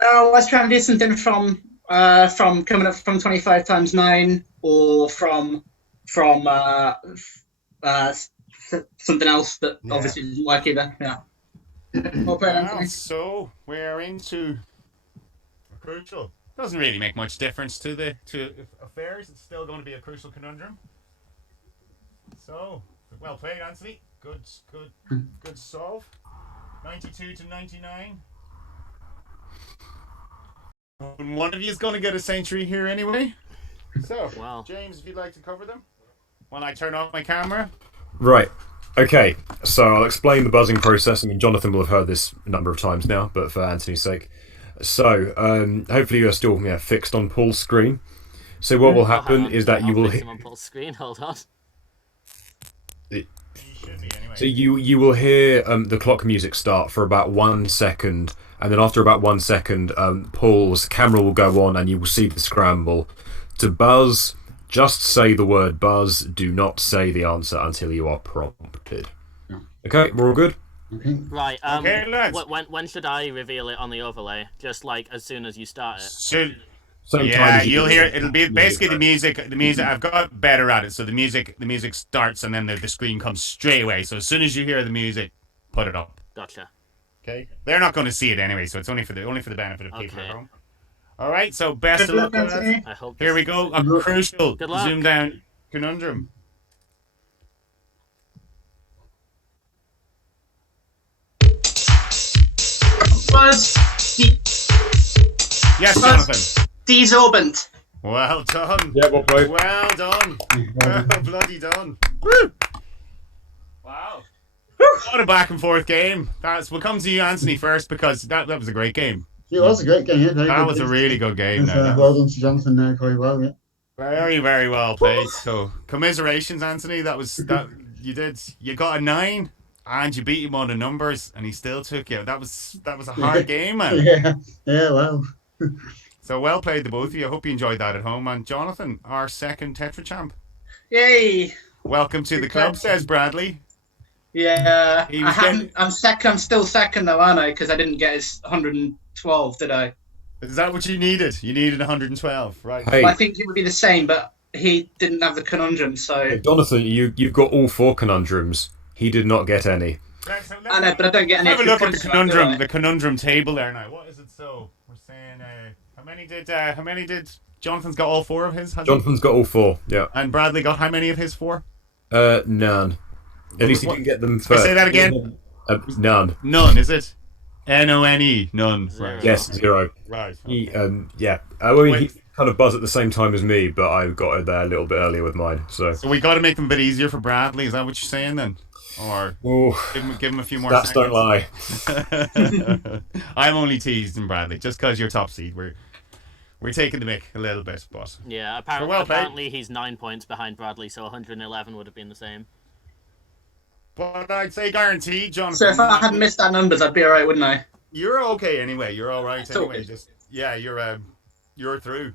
No, I was trying to do something from coming up from 25 times 9, or from something else that obviously didn't work either. Yeah. Well, so we're into a crucial. Doesn't really make much difference to affairs. It's still going to be a crucial conundrum. So, well played, Anthony. Good solve. 92 to 99. And one of you is going to get a century here anyway. So, Wow. James, if you'd like to cover them when I turn off my camera. Right. Okay, so I'll explain the buzzing process. I mean, Jonathan will have heard this a number of times now, but for Anthony's sake. So, hopefully you're still fixed on Paul's screen. So what will happen is that you will hit him on Paul's screen. Hold on. He should be anyway. So you will hear the clock music start for about 1 second, and then after about 1 second, Paul's camera will go on, and you will see the scramble. To buzz, just say the word buzz. Do not say the answer until you are prompted. Yeah. Okay, we're all good? Okay. Right. Okay, lads. When should I reveal it on the overlay? Just like as soon as you start it. Should Same time yeah, as you you'll do hear the it'll be basically the music. music. The music. I've got better at it. So the music starts and then the screen comes straight away. So as soon as you hear the music, put it up. Gotcha. Okay. They're not going to see it anyway, so it's only for the benefit of people Okay. at home. All right. So best of luck, lads. I hope. Here we go. A crucial Good luck. zoom down conundrum. Was Yes, Jonathan. desorbent. Well done. Yeah, well played. Well done. Well bloody done. Woo. Wow. What a back and forth game. We'll come to you, Anthony, first because that was a great game. It was a great game. Yeah, very That good was a game. really good game. Well done to Jonathan there, very well. Yeah. Very, very well played. So commiserations, Anthony. You got a 9 and you beat him on the numbers and he still took you. That was a hard game, man. Yeah, well. So well played, the both of you. I hope you enjoyed that at home. And Jonathan, our second Tetrachamp. Yay! Welcome to the club, says Bradley. Yeah, He was getting- I'm second. I'm still second though, aren't I? Because I didn't get his 112, did I? Is that what you needed? You needed 112, right? Hey, Well, I think it would be the same, but he didn't have the conundrum, so Jonathan, you've got all 4 conundrums. He did not get any. I know, but I don't get any. Have a extra look at points the for that, do conundrum, I? the conundrum table there now. What is it? So we're saying, how many did Jonathan's got all 4 of his? Has he? Jonathan's got all 4. Yeah. And Bradley got how many of his 4? None. At least he What? didn't get them first. Say that again. None. None, is it? None. None. Zero. Right. Yes, 0. Right. He, yeah. I mean, Wait. he kind of buzzed at the same time as me, but I got it there a little bit earlier with mine. So So we got to make them a bit easier for Bradley. Is that what you're saying then? Or oh, give him a few more stats seconds? don't lie. I'm only teasing Bradley just because you're top seed. We're taking the mick a little bit, but Yeah. well played. Apparently he's 9 points behind Bradley, so 111 would have been the same. I'd say guaranteed, Jonathan. So if I hadn't missed that numbers, I'd be alright, wouldn't I? You're okay anyway. You're all right It's all anyway. good. Just you're through.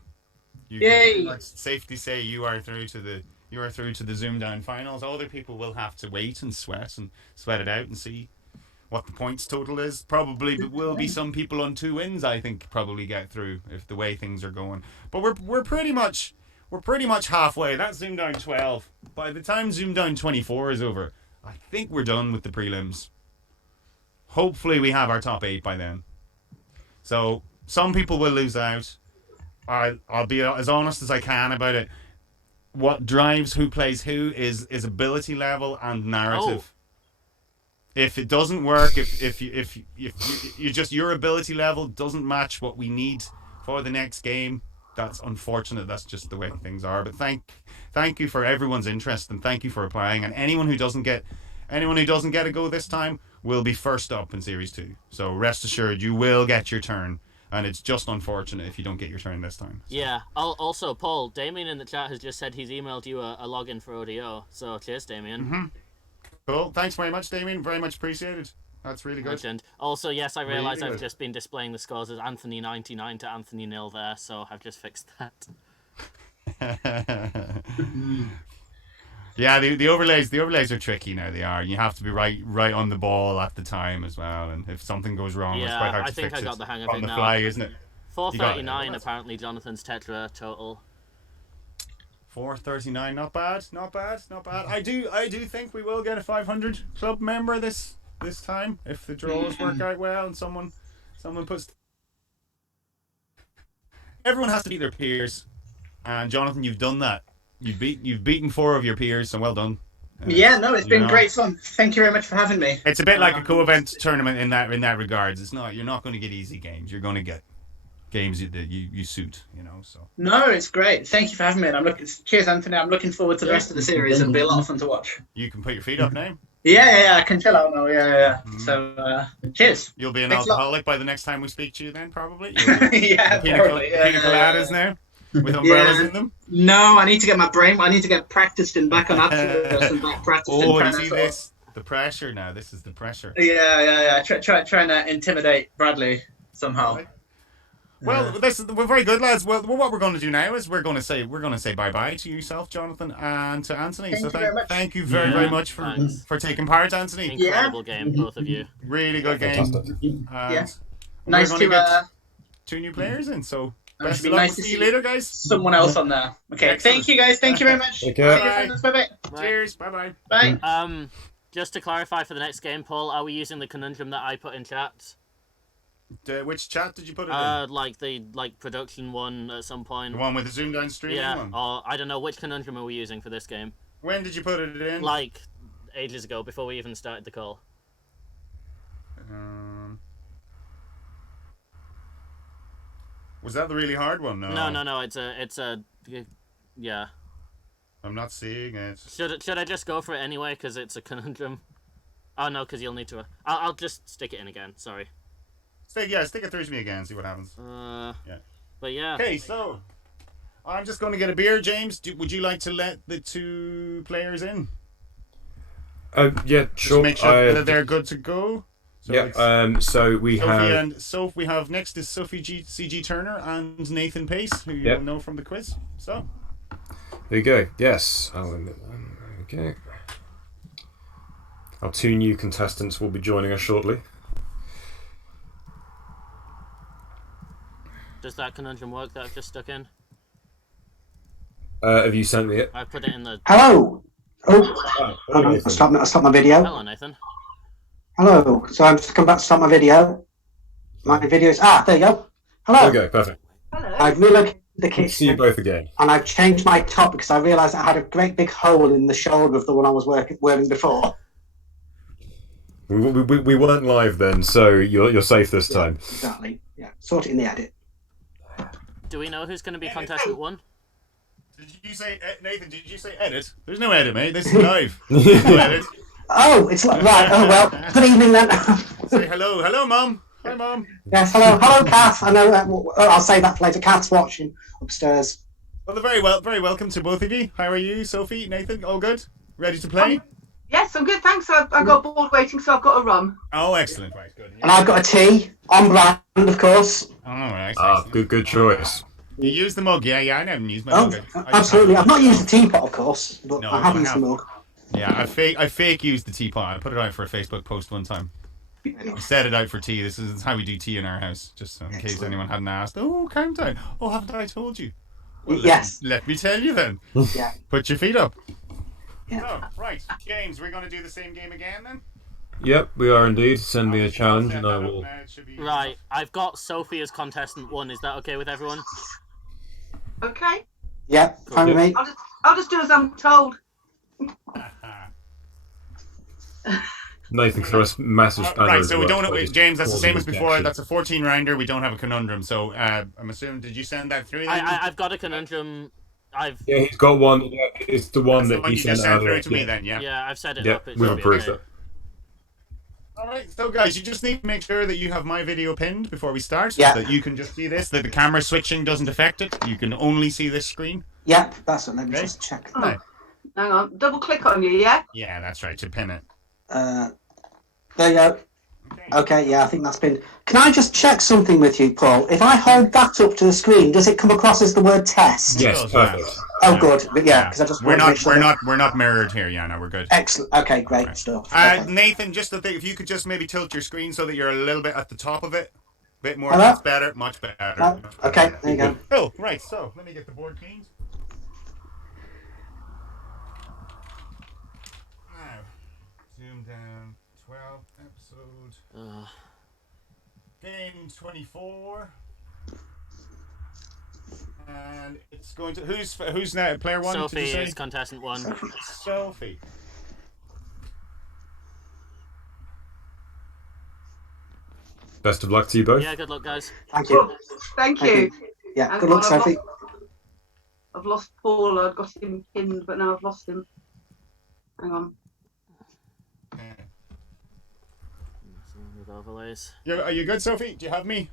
You Yay. can safely say you are through to the ZoomDown finals. Other people will have to wait and sweat it out and see what the points total is. Probably will be some people on 2 wins. I think probably get through if the way things are going. But we're pretty much halfway. That's ZoomDown 12. By the time ZoomDown 24 is over, I think we're done with the prelims. Hopefully we have our top 8 by then. So some people will lose out. I'll be as honest as I can about it. What drives who plays who is ability level and narrative. If it doesn't work, if you just your ability level doesn't match what we need for the next game, that's unfortunate. That's just the way things are. But thank you for everyone's interest and thank you for applying. And anyone who doesn't get a go this time will be first up in Series 2. So rest assured, you will get your turn. And it's just unfortunate if you don't get your turn this time. Yeah. Also, Paul, Damien in the chat has just said he's emailed you a login for ODO. So cheers, Damien. Mm-hmm. Cool. Thanks very much, Damien. Very much appreciated. That's really good. Legend. Also, yes, I realise Really I've good. just been displaying the scores as Anthony 99 to Anthony 0 there, so I've just fixed that. Yeah, the overlays are tricky now. They are. You have to be right on the ball at the time as well. And if something goes wrong, it's quite Yeah, hard I to think fix I got it the hang of on it the now. fly, isn't it? 439 That's- apparently Jonathan's Tetra total. 439, not bad. I do think we will get a 500 club member this time if the draws work out well and someone puts. Everyone has to beat their peers, and Jonathan, you've done that. You've beaten 4 of your peers, so well done. Yeah, no, it's been know. great fun. Thank you very much for having me. It's a bit like a co-event tournament in that regards. It's not. You're not going to get easy games. You're going to get games that you suit. So. No, it's great. Thank you for having me. And cheers, Anthony. I'm looking forward to the rest of the series. It'll be a lot of fun to watch. You can put your feet up now. Yeah. I can chill out now. Yeah. So, cheers. You'll be an Thanks a lot. alcoholic by the next time we speak to you. Then probably. Yeah, Pina probably. coladas now with umbrellas in them. No, I need to get my brain. I need to get practiced in back on Absolute and back practiced in Oh, trying you to see sort of- this? The pressure now. This is the pressure. Yeah. Trying to intimidate Bradley somehow. Well, we're very good, lads. Well, what we're going to do now is we're going to say bye bye to yourself, Jonathan, and to Anthony. Thank you very much. Thank you very much for taking part, Anthony. Incredible game, both of you. Really good game. Fantastic. And Nice we're to going to get 2 new players in. So best of luck. nice to See you see later, guys. someone else on there. Okay, Excellent. thank you guys. Thank you very much. Take care. Bye-bye. Cheers. Bye. Bye. Just to clarify for the next game, Paul, are we using the conundrum that I put in chat? Which chat did you put it in? Like the production one at some point. The one with the ZoomDown streaming Yeah, one? or I don't know, which conundrum are we using for this game? When did you put it in? Like, ages ago, before we even started the call. Was that the really hard one? No, it's a, yeah. I'm not seeing it. Should I just go for it anyway, because it's a conundrum? Oh no, because you'll need to, I'll just stick it in again, sorry. Stick it through to me again, see what happens. Yeah. But yeah. Okay, so I'm just going to get a beer, James. Would you like to let the 2 players in? Yeah, sure. Just make sure that they're good to go. So yeah. So we have Sophie. We have next is Sophie CG Turner and Nathan Pace, who you'll know from the quiz. So there you go. Yes. I'll admit that. Okay. Our 2 new contestants will be joining us shortly. Does that conundrum work that I've just stuck in? Have you sent me it? I put it in the... Hello! Oh, hold on. I stopped my video. Hello, Nathan. Hello. So I'm just come back to start my video. My video is... there you go. Hello. Okay, perfect. Hello. I've relocated the Good to see you kitchen. both again. And I've changed my top because I realised I had a great big hole in the shoulder of the one I was wearing before. We weren't live then, so you're safe this time. Exactly. Yeah. Sort it in the edit. Do we know who's going to be contestant 1? did you say Nathan? Did you say edit? There's no edit, mate. This is live. There's no edit. Oh, it's like right. Oh well. Good evening then. Say hello, Mum. Hi, Mum. Yes. Hello, Kath. I know. I'll say that for later. Kath's watching upstairs. Well, very welcome to both of you. How are you, Sophie, Nathan? All good? Ready to play? Yes, I'm good, thanks. I've got board waiting, so I've got a rum. Oh, excellent. Right, good. And I've got a tea on brand, of course. Oh, right. Good choice. You use the mug, yeah. I never use my Oh, mug. absolutely. I've not used the teapot, of course, but No, I have I used the have. mug. Yeah, I fake used the teapot. I put it out for a Facebook post one time. I set it out for tea. This is how we do tea in our house, just in case anyone hadn't asked. Oh, countdown. Oh, haven't I told you? Well, Yes. Let me tell you then. Yeah. Put your feet up. Yeah. So, right, James, we're going to do the same game again then? Yep, we are indeed. Send me a challenge and I Set that up will. now. It should be- Right, I've got Sophie as contestant 1. Is that okay with everyone? Okay. Yeah, fine with me. I'll just do as I'm told. Nathan throw us massive standard. Right, so we don't work, have, James, that's the same as causing before. objection. That's a 14 rounder. We don't have a conundrum. So I'm assuming, did you send that through? Then? I've got a conundrum. Yeah, he's got one. Yeah, it's the one That's the that one he you just sent sent through earlier. to me then, yeah. Yeah, I've set it Yeah, up. It we've should be approved okay. it. All right, so guys, you just need to make sure that you have my video pinned before we start. Yeah. That you can just see this, that the camera switching doesn't affect it. You can only see this screen. Yep, that's it. Let me Okay. just check. Oh, No. hang on. Double click on you, yeah? Yeah, that's right, to pin it. There you go. Okay, yeah, I think that's been. Can I just check something with you, Paul? If I hold that up to the screen, does it come across as the word test? Yes, Does, perfect. Oh, good. But yeah, because I just we're want to make not sure we're not mirrored here. Yeah, no, we're good. Excellent. Okay, great stuff. Okay. Nathan, just the thing, if you could just maybe tilt your screen so that you're a little bit at the top of it, a bit more. Hello? That's better, much better. No? much Okay, better. there you go. Oh, right. So let me get the board cleaned. Now, ZoomDown 12 episode. Game 24. And it's going to who's now player 1? Sophie did you say? is contestant 1. Sophie. Best of luck to you both. Yeah, good luck, guys. Thank you. Thank Thank you. you. Yeah, Hang good luck, on, I've Sophie. I've lost Paul. I've got him pinned, but now I've lost him. Hang on. With overlays. Are you good, Sophie? Do you have me?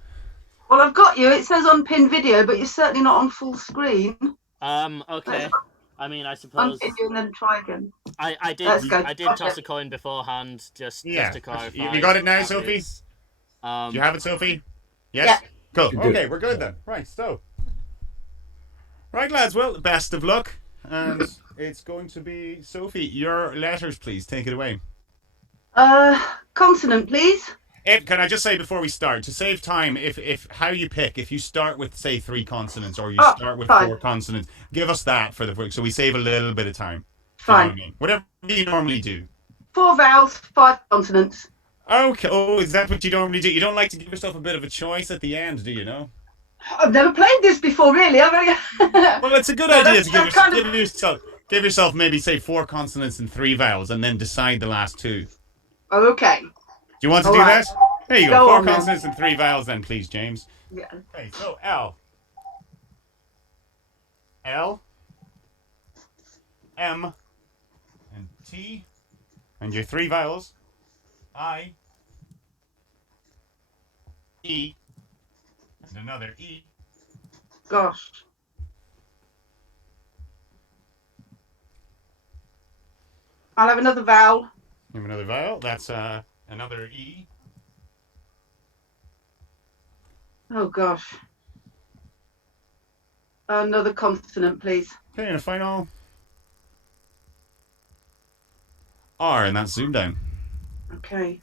Well, I've got you. It says unpinned video, but you're certainly not on full screen. Okay. I mean, I suppose Unpin you and then try again. I did Let's go. toss Okay. a coin beforehand just Yeah. to clarify. You got it now, that Sophie? is, Do you have it, Sophie? Yes? Yeah. Cool. Good. Okay, we're good then. Right, so. Right, lads. Well, best of luck. And it's going to be Sophie. Your letters, please. Take it away. Consonant, please. Can I just say before we start, to save time, if how you pick, if you start with, say, 3 consonants or you start with fine. 4 consonants, give us that for the so we save a little bit of time. Fine. You know what I mean? Whatever you normally do. 4 vowels, 5 consonants. Okay. Oh, is that what you normally do? You don't like to give yourself a bit of a choice at the end, do you know? I've never played this before, really. Well, it's a good idea to that's give yourself maybe, say, 4 consonants and 3 vowels and then decide the last 2. Oh, okay. Do you want to do right. that? There you go. Go 4 on, then. consonants and 3 vowels then, please, James. Yeah. Okay, so L. L. M. And T. And your 3 vowels. I. E. And another E. Gosh. I'll have another vowel. You have another vowel. That's another E. Oh, gosh. Another consonant, please. Okay, and a final R, and that's ZoomDown. Okay.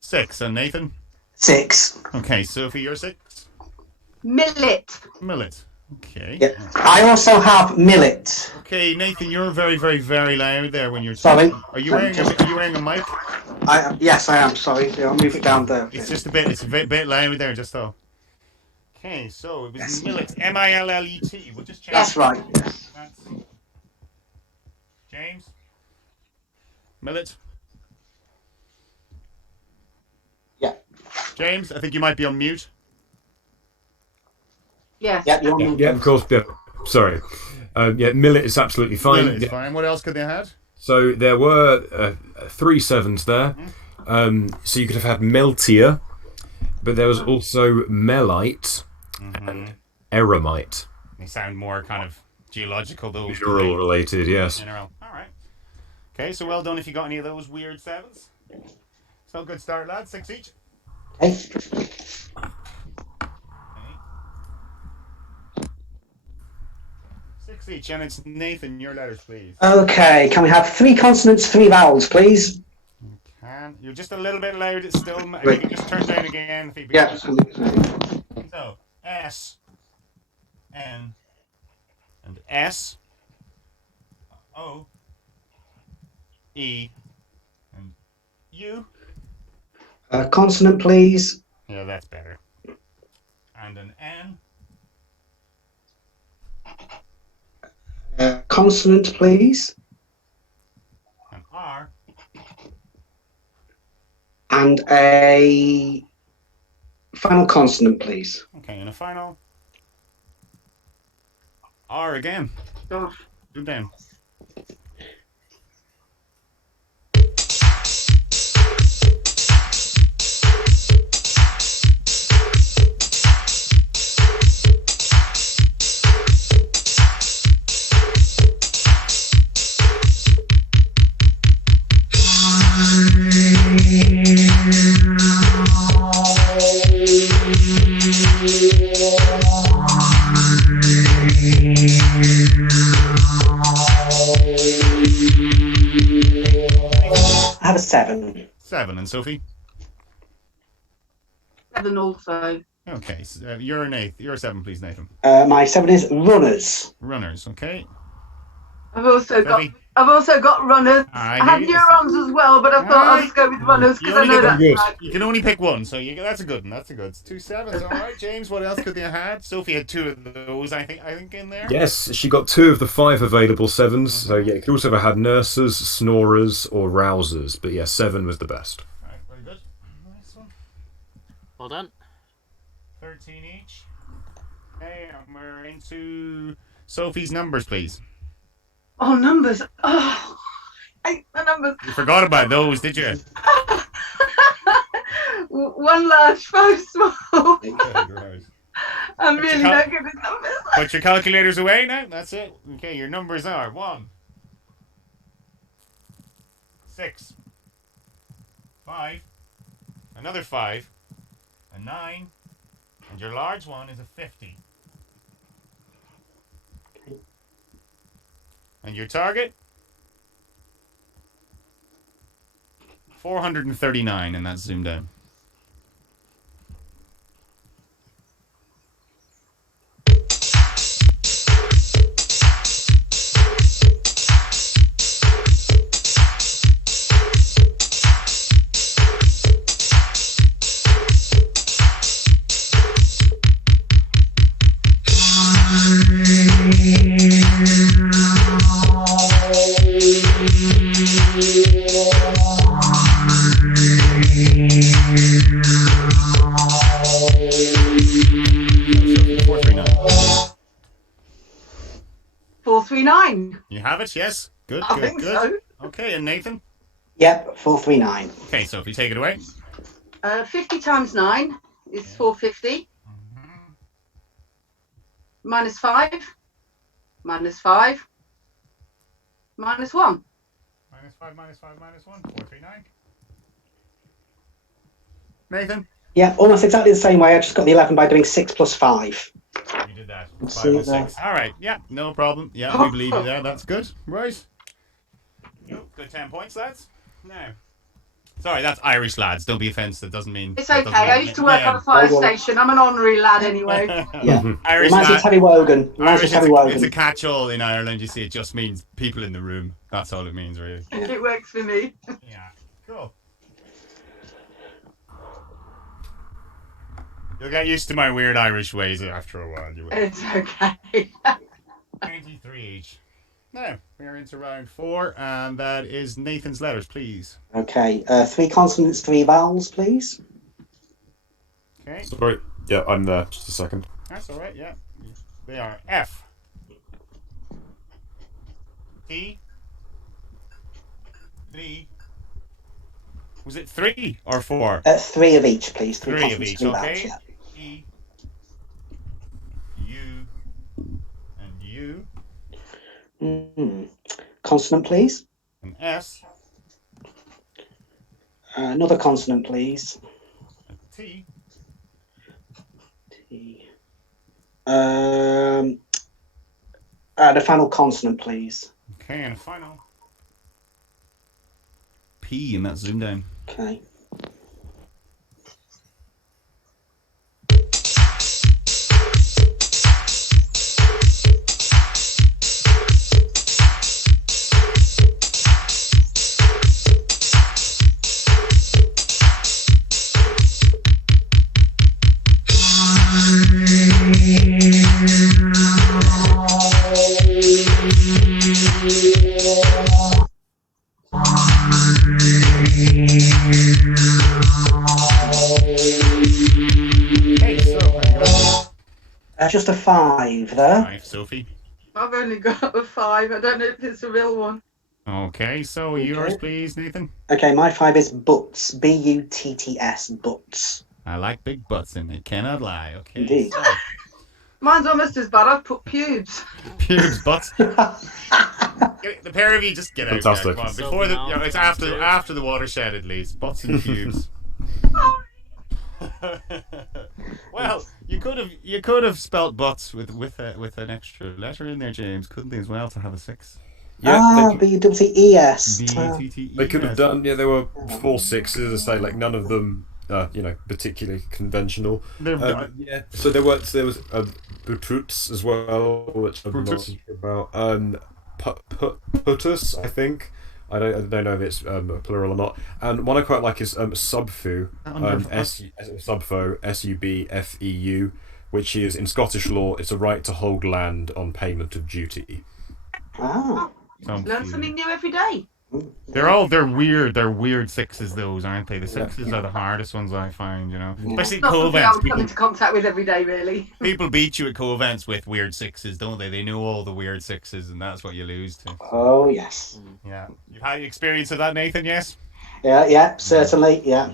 Six. And Nathan? 6. Okay, Sophie, you're 6? Millet. Millet. Okay. Yeah. I also have millet. Okay, Nathan, you're very, very, very loud there when you're Sorry. talking. Are you wearing a mic? Yes, I am. Sorry. I'll move it down there. It's just a bit loud there, just so. Okay, so it was millet. M-I-L-L-E-T. We'll just check. That's right. Yes. That's James? Millet? Yeah. James, I think you might be on mute. Yes. Yeah, you're on Yeah, of course. Yeah. Sorry. Yeah, millet is absolutely fine. Millet is fine. What else could they have? So there were 3 sevens there. So you could have had meltier, but there was also melite and eremite. They sound more kind of geological, though. Mineral related, yes. Mineral. All right. Okay, so well done if you got any of those weird sevens. So good start, lads. 6 each. Okay. 6 each, and it's Nathan. Your letters, please. Okay. Can we have 3 consonants, 3 vowels, please? You're just a little bit loud. It's still. You Wait. can just turn down again. Yeah. So S, N, and S, O, E, and U. Consonant, please. Yeah, that's better. And an N, Consonant, please. an R, And a final consonant, please. okay, and a final R again. Gosh. Do down. I have a 7. 7, and Sophie. 7 also. Okay, so, you're an 8. You're a 7, please, Nathan. My 7 is runners. Runners, okay. I've also got Sophie? runners. I had yes. neurons as well, but I thought I'll just go with runners because I know that's right. You can only pick one, so that's a good one. That's a good. It's 2 sevens. All right, James. What else could they have had? Sophie had 2 of those. I think in there. Yes, she got 2 of the 5 available 7s. So yeah, you could also have had nurses, snorers, or rousers. But yeah, 7 was the best. All right, very good. Nice one. Well done. 13 each. Okay, and we're into Sophie's numbers, please. Oh, numbers. Oh, I hate the numbers. You forgot about those, did you? 1 large, 5 small. Okay, right. I'm really not good at numbers. Put your calculators away now. That's it. Okay, your numbers are 1, 6, 5, another 5, a 9, and your large one is a 50. And your target? 439, and that's zoomed down. You have it, yes. Good, I good, think good. so. Okay, and Nathan? Yep, 439. Okay, Sophie, take it away. 50 times 9 is 450. Minus 5. Minus 5. Minus 1. Minus 5, minus 5, minus 1. 439. Nathan? Yeah, almost exactly the same way. I just got the 11 by doing 6 plus 5. You did that. Let's 5 see and 6. All right, yeah, no problem. Yeah, we believe you there. That's good. Right. Good 10 points, lads. Now. Sorry, that's Irish lads. Don't be offended. That doesn't mean... It's okay. I used to work on a fire station. I'm an honorary lad anyway. Yeah. Irish Reminds me of Terry Wogan. It's a catch-all in Ireland, you see. It just means people in the room. That's all it means, really. It works for me. Yeah, cool. You'll get used to my weird Irish ways after a while. You will. It's okay. 23 each. Now, we're into round 4, and that is Nathan's letters, please. Okay, 3 consonants, 3 vowels, please. Okay. Sorry. Yeah, I'm there. Just a second. That's all right, yeah. They are F, T, 3. Was it 3 or 4? 3 of each, please. 3 of each, 3 okay. vowels, yeah. E, U, and U. Consonant, please. And S. Another consonant, please. And T. T. And a final consonant, please. Okay, and a final P, and that's zoomed down. Okay. Just a 5 there. 5, Sophie. I've only got a 5. I don't know if it's a real one. Okay, so yours, please, Nathan. Okay, my 5 is butts. B-U-T-T-S, butts. I like big butts in it, cannot lie. Okay. Indeed. So, Mine's almost as bad. I've put pubes. pubes, butts. The pair of you just get out Fantastic. there. Come on. Before the, it's after the watershed at least. Butts and pubes. Well, you could have spelt butts with an extra letter in there, James, couldn't they, as well, to have a 6? Yeah, B-U-T-T-E-S. B-E-T-T-E. they could have done. Yeah, there were 4 6s. I say, like, none of them, particularly conventional. Yeah. So there was Butruts as well, which I'm not sure about. putus, I think. I don't know if it's plural or not. And one I quite like is subfu, subfo, SUBFEU, which is in Scottish law, it's a right to hold land on payment of duty. Ah. Learn something new every day. They're weird sixes, those, aren't they? The sixes are the hardest ones I find, especially Not something co-events. I'm coming into contact with every day, really. People beat you at co-events with weird sixes, don't they? They know all the weird sixes, and that's what you lose to. Oh yes. Yeah, you've had experience of that, Nathan? Yes. Yeah, certainly. Yeah.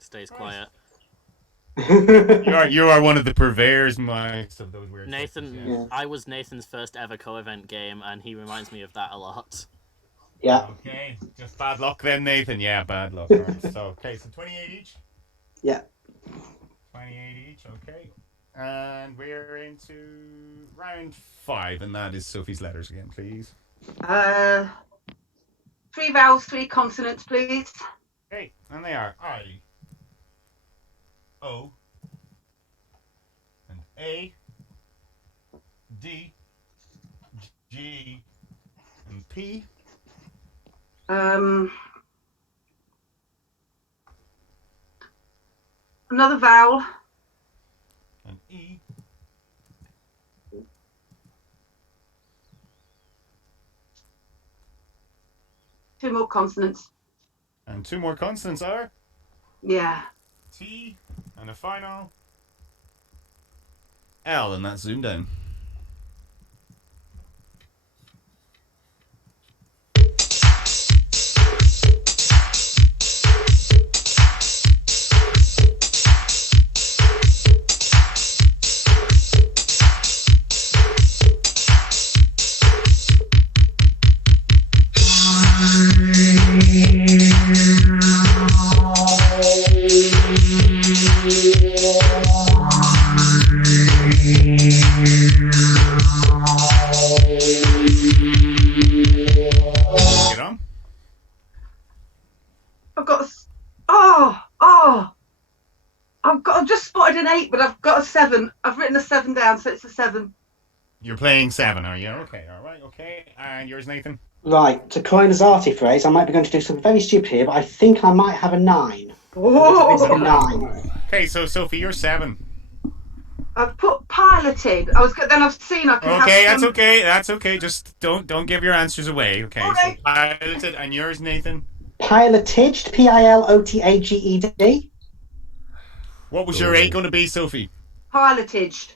Stays quiet. You are one of the purveyors, Mike, of those weird. Nathan, sixes, yes. I was Nathan's first ever co-event game, and he reminds me of that a lot. Yeah. Okay, just bad luck then, Nathan. Yeah, bad luck. All right. So 28 each. Yeah. 28 each. Okay, and we're into round 5, and that is Sophie's letters again, please. 3 vowels, 3 consonants, please. Okay, and they are I, O, and A, D, G, and P. Another vowel. And E. Two more consonants. And 2 more consonants are Yeah. T, and a final L, and that's ZoomDown. Get on. I've just spotted an 8, but I've got a 7. I've written a 7 down, so it's a 7. You're playing 7, are you? Okay, all right, okay. And yours, Nathan? Right. To coin a Zati phrase, I might be going to do something very stupid here, but I think I might have a 9. Oh! It's a 9. Okay, so Sophie, you're 7. I've put piloted. I've seen I can Okay, have that's okay. That's okay. Just don't give your answers away. Okay, Okay. so piloted, and yours, Nathan? Pilotaged, Pilotaged. What was your 8 going to be, Sophie? Pilotage.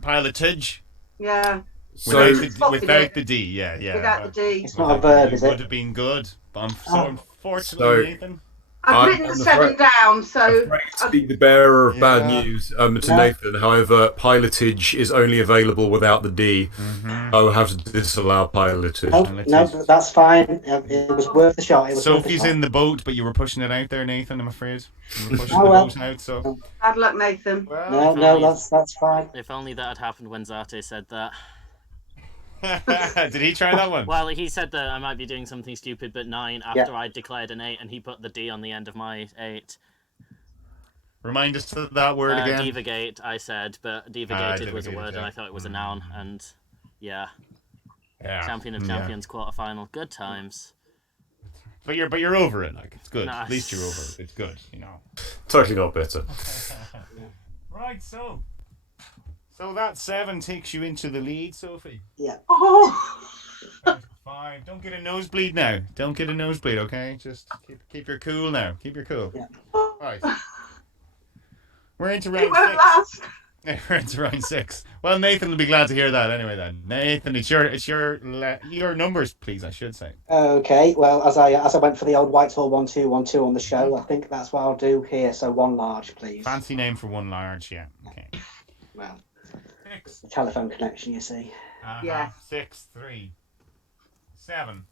Pilotage? Yeah. So Without the D, yeah. Without the D. It's not a verb, is It would it? have been good, but unfortunately, Nathan. I've written the 7 down, so to be the bearer of bad Yeah. news to Nathan. However, pilotage is only available without the D. I will have to disallow pilotage. No, that's fine. It was worth the shot. It was worth the Sophie's shot. in the boat, but you were pushing it out there, Nathan, I'm afraid. You were pushing Oh, the well. boat out, so... bad luck, Nathan. No, that's fine. If only that had happened when Zate said that. Did he try that one? Well, he said that I might be doing something stupid, but 9 after I declared an 8, and he put the D on the end of my 8. Remind us of that word again. Divagate, I said, but divagated was a divagated, word, yeah. and I thought it was a noun, and yeah. Yeah. Champion of Champions quarterfinal. Good times. But you're over it, like, it's good. Nice. At least you're over it. It's good, Totally not bitter. Right, so that 7 takes you into the lead, Sophie. Yeah. Oh! 5. Don't get a nosebleed now. Don't get a nosebleed, okay? Just keep your cool now. Keep your cool. Yeah. Right. We're into It round won't 6. last. We're into round 6. Well, Nathan will be glad to hear that anyway. Then, Nathan, it's your numbers, please. I should say. Okay. Well, as I went for the old Whitehall 1-2-1-2 on the show, I think that's what I'll do here. So 1 large, please. Fancy name for 1 large, yeah. Okay. Well, 6. the telephone connection, you see. Yeah. 6, 3, 7.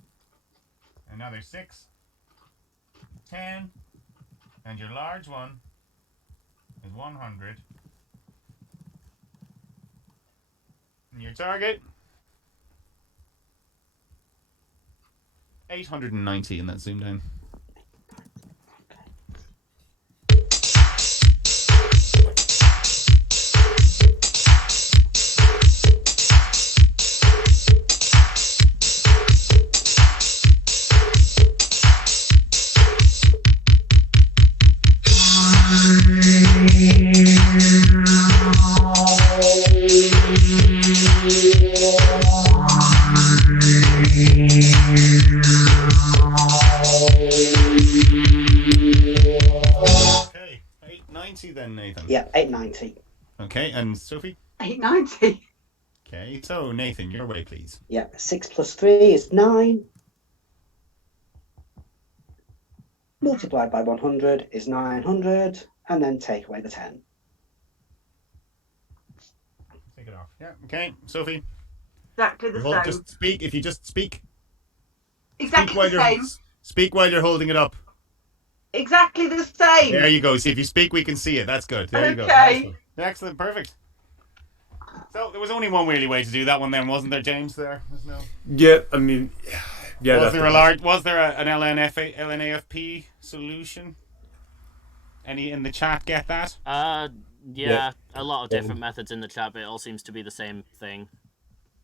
Another 6. 10. And your large one is 100. And your target 890, and that's ZoomDown. 890 then, Nathan. Yeah, 890. Okay, and Sophie? 890. Okay, so Nathan, your way, please. Yeah, 6 plus 3 is 9. Multiplied by 100 is 900, and then take away the 10. Take it off. Yeah, okay. Sophie? Exactly the same. Just speak. If you just speak. Exactly the same. Speak while you're holding it up. Exactly the same. There you go. See, if you speak, we can see it. That's good. There you go. Okay. Excellent. Perfect. So there was only one really way to do that one then, wasn't there, James? There was no. Yeah, I mean, yeah. Was there an LNAFP solution? Any in the chat get that? Yeah, a lot of different methods in the chat, but it all seems to be the same thing.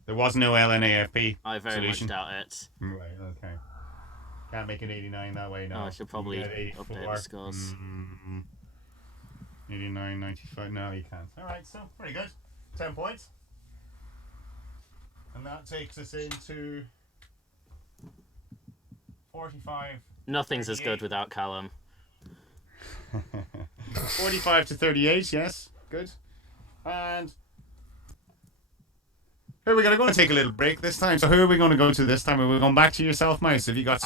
There was no LNAFP I very solution. much doubt it. Right. Okay. Can't make it 89 that way. No. Oh, I should probably update the scores. 89, 95. No, you can't. All right. So pretty good. 10 points. And that takes us into 45. Nothing's 38. As good without Callum. 45 to 38, yes. Good. And who are we going to go and take a little break this time? So who are we going to go to this time? Are we going back to yourself, Mouse? Have you got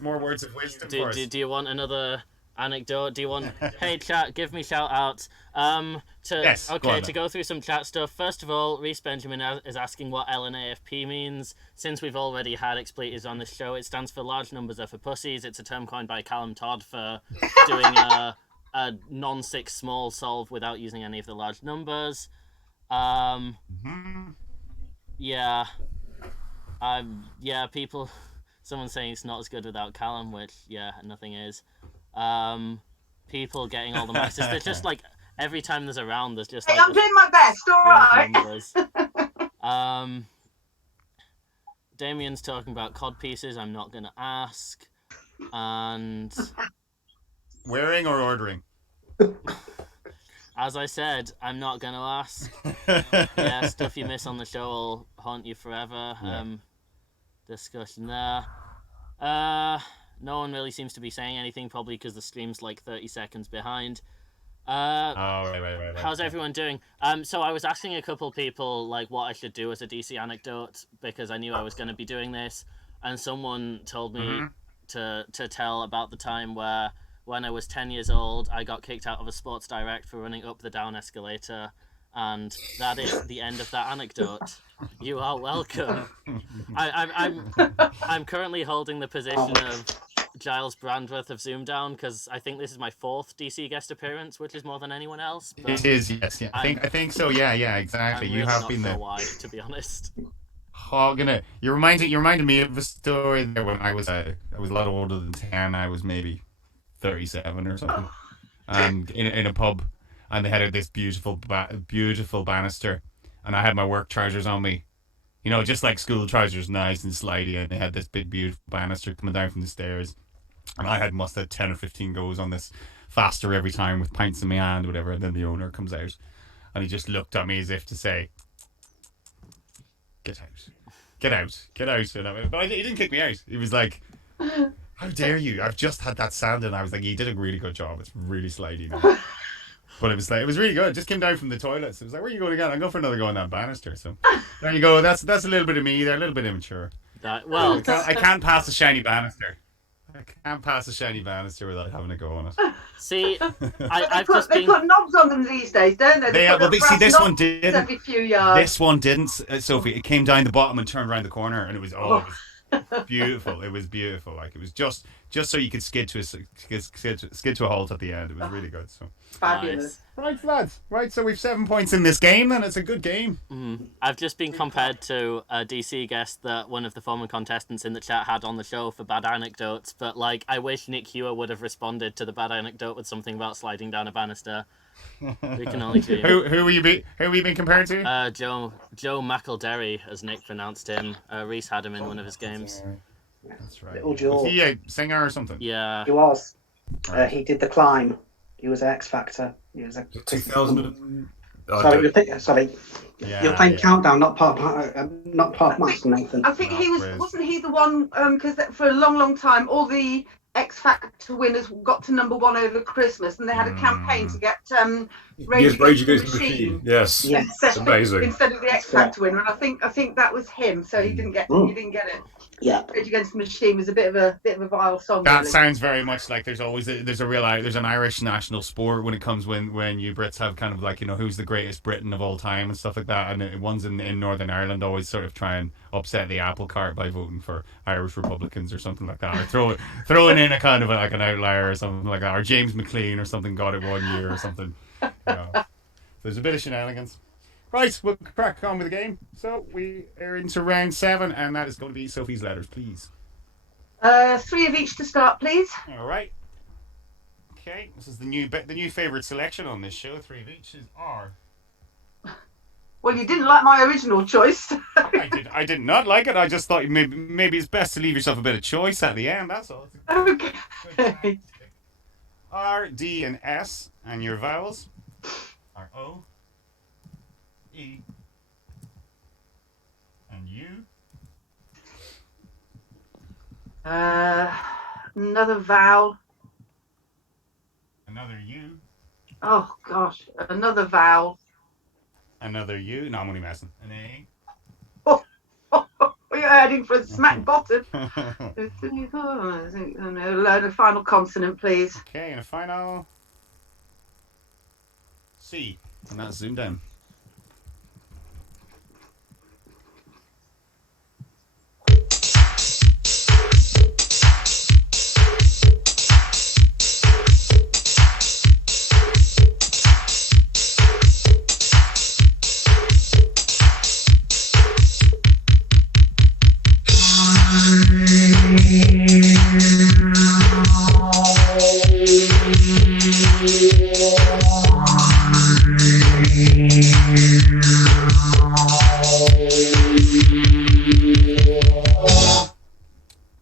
more words of wisdom for us? Do you want another anecdote? Do you want... Hey, chat, give me shout-outs. Yes, to go through some chat stuff. First of all, Reese Benjamin is asking what LNAFP means. Since we've already had expletives on this show, it stands for large numbers are for pussies. It's a term coined by Callum Todd for doing a non-6 small solve without using any of the large numbers. Yeah. People... Someone's saying it's not as good without Callum, which, yeah, nothing is. People getting all the maxes. They're just like... Every time there's a round, there's just like... I'm doing my best, alright? Damien's talking about cod pieces. I'm not going to ask. And... Wearing or ordering? As I said, I'm not going to ask. Yeah, stuff you miss on the show will haunt you forever. Yeah. Discussion there. No one really seems to be saying anything, probably because the stream's like 30 seconds behind. Right. How's everyone doing? So I was asking a couple people like what I should do as a DC anecdote because I knew I was going to be doing this, and someone told me to tell about the time where when I was 10 years old I got kicked out of a Sports Direct for running up the down escalator, and that is the end of that anecdote. You are welcome. I'm currently holding the position of Giles Brandworth of ZoomDown because I think this is my 4th DC guest appearance, which is more than anyone else. It is, yes. Yeah. I think so. Yeah, exactly. I'm you really have not been sure there. Why, to be honest. You reminded me of a story there when I was a lot older than 10. I was maybe 37 or something, and in a pub, and they had this beautiful banister, and I had my work trousers on me, just like school trousers, nice and slidey, and they had this big beautiful banister coming down from the stairs, and I must have 10 or 15 goes on this faster every time with pints in my hand, whatever, and then the owner comes out, and he just looked at me as if to say, get out, but he didn't kick me out. He was like, how dare you? I've just had that sound, and I was like, you did a really good job. It's really slidey now. But it was really good. It just came down from the toilets. It was like, where are you going again? I'll go for another go on that banister. So there you go. That's a little bit of me there, a little bit immature. I can't pass a shiny banister. I can't pass a shiny banister without having a go on it. See, they put knobs on them these days, don't they? This one didn't. Every few yards. This one didn't, Sophie. It came down the bottom and turned around the corner, and it was beautiful. It was beautiful. Like, it was just so you could skid to a halt at the end. It was really good. So fabulous. Right, lads. Right, so we've 7 points in this game, and it's a good game. I've just been compared to a DC guest that one of the former contestants in the chat had on the show for bad anecdotes, but like, I wish Nick Hewer would have responded to the bad anecdote with something about sliding down a banister. We can only dream. Who are you being compared to? Joe McElderry, as Nick pronounced him. Reese had him in one of his games. That's right. Little Joe. Was he a singer or something? Yeah. He was. He did The Climb. He was X Factor. He was a 2000. Sorry. You're playing Countdown, not part of Master, Nathan. I think he wasn't he the one, because for a long time, all the X Factor winners got to number 1 over Christmas, and they had a campaign to get Rage Rage Against Against the Machine. Yes. Instead, Amazing. Instead of the X Factor winner, and I think that was him. So he didn't get it. Yeah. Rage Against the Machine was a bit of a vile song. That really. sounds very much like there's an Irish national sport when it comes when you Brits have kind of like, who's the greatest Briton of all time and stuff like that, and ones in Northern Ireland always sort of try and upset the apple cart by voting for Irish Republicans or something like that, or throwing in a kind of like an outlier or something like that, or James McLean or something got it one year or something. There's a bit of shenanigans. Right, we'll crack on with the game. So we are into round 7, and that is going to be Sophie's letters, please. 3 of each to start, please. All right. Okay, this is the new favorite selection on this show. 3 of each is R. Well, you didn't like my original choice. I did not like it. I just thought maybe it's best to leave yourself a bit of choice at the end. That's all. Okay. R, D, and S, and your vowels are O, E, and U. Another vowel. Another U. Oh gosh, another vowel. Another U. No, I'm only messing. An A. You're heading for a smack bottom. Learn a final consonant, please. Okay, and a final C. And that's ZoomDown.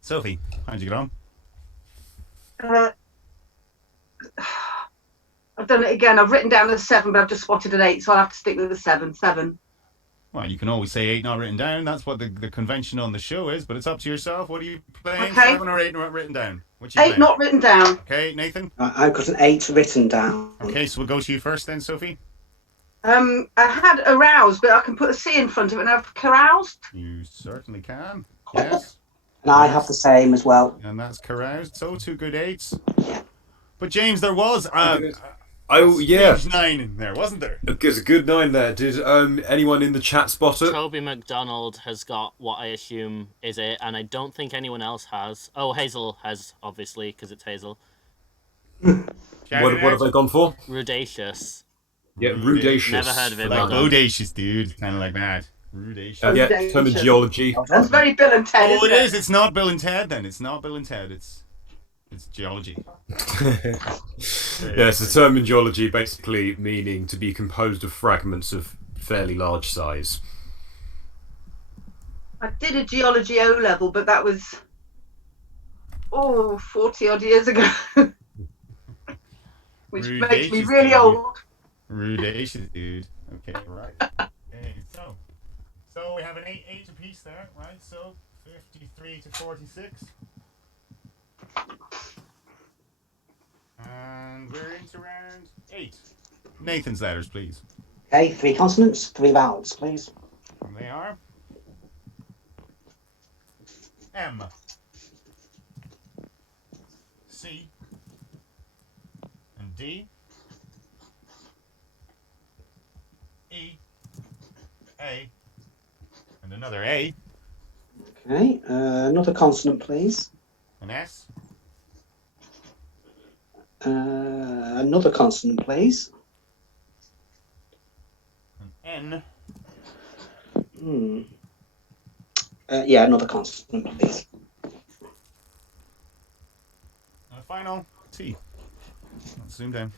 Sophie, how'd you get on? I've done it again. I've written down a 7, but I've just spotted an 8, so I'll have to stick with the 7. 7. Well, you can always say 8 not written down. That's what the convention on the show is, but it's up to yourself. What are you playing? Okay. 7 or 8 not written down? What you 8 playing? not written down. Okay, Nathan? I've got an 8 written down. Okay, so we'll go to you first then, Sophie. I had aroused, but I can put a C in front of it and have caroused. You certainly can. Yes. And I have the same as well. And that's caroused. So 2 good 8s. But James, there was yeah. stage 9 in there, wasn't there? There's a good 9 there. Did anyone in the chat spot it? Toby McDonald has got what I assume is it, and I don't think anyone else has. Oh, Hazel has, obviously, because it's Hazel. What have they gone for? Rudacious. Yeah, rudacious. Never heard of it. Like Well done. bodacious, dude. Kind of like that. Rudacious. Yeah, term in geology. That's very Bill and Ted, Oh, isn't it it? is. It's not Bill and Ted then. It's not Bill and Ted. It's geology. Yes, the term in geology basically meaning to be composed of fragments of fairly large size. I did a geology O level, but that was 40 odd years ago. Which makes me really old. Rudacious, dude. Okay, right. Okay, so we have an 8 apiece there, right? So 53 to 46. And we're into round 8. Nathan's letters, please. Okay, 3 consonants, 3 vowels, please. And they are M, C, and D, E, A, and another A, Okay, another consonant, please. an S, Another consonant, please. an Hmm. N, Yeah, another consonant, please. and a final T. Let's zoom down.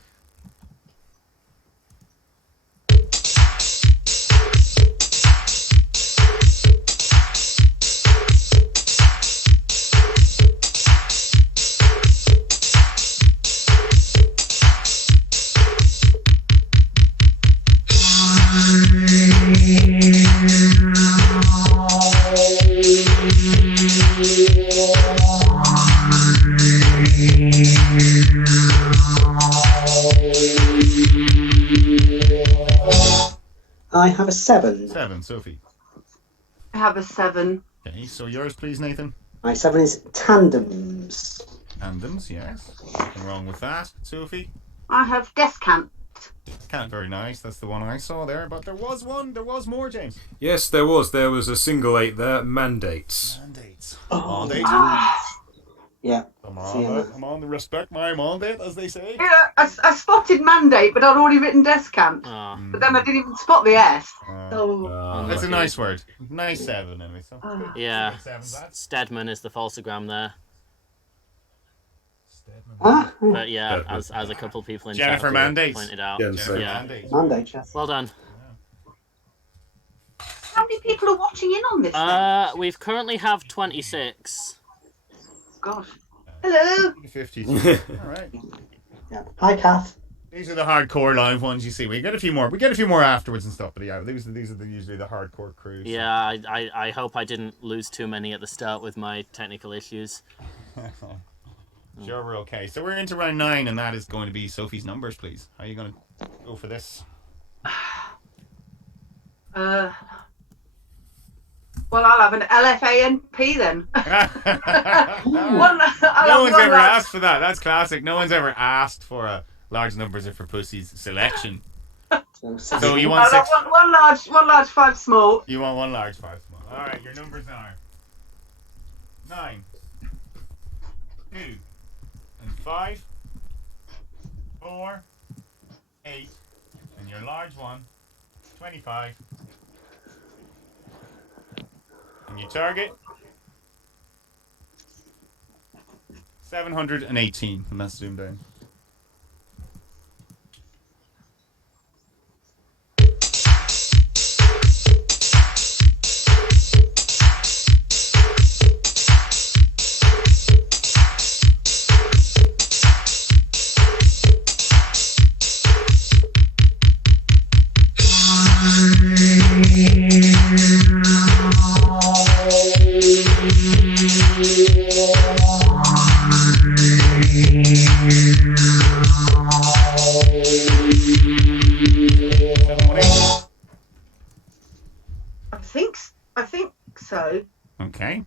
I have a 7. 7, Sophie. I have a 7. Okay, so yours, please, Nathan. My 7 is tandems. Tandems, yes. Nothing wrong with that. Sophie? I have descant. Can't very nice. That's the one I saw there. But there was more, James. Yes, there was. There was a single 8 there. Mandates. Oh, Mandate. yeah. Come on, respect my mandate, as they say. Yeah, I spotted mandate, but I'd already written descant. But then I didn't even spot the S. That's a nice word. Nice 7, anyway. So. Yeah, Stedman is the falsogram there. But yeah, as a couple of people in Jennifer chat Mandates pointed out. Mandate, yes. Well done. How many people are watching in on this then? We've currently have 26. Gosh. Hello. 50. All right. Yeah. Hi, Kath. These are the hardcore live ones you see. We get a few more. We get a few more afterwards and stuff. But yeah, these are usually the hardcore crews. Yeah, I hope I didn't lose too many at the start with my technical issues. Sure, we're okay. So we're into round 9, and that is going to be Sophie's numbers, please. How are you going to go for this? Well, I'll have an LFANP then. No one's ever asked for that. That's classic. No one's ever asked for a large numbers are for pussies selection. So you want 6? One large, 5 small. You want 1 large, 5 small. All right, your numbers are 9, 2, and 5, 4, 8, and your large one, 25. And your target, 718, and that's zoomed down. I think so. Okay.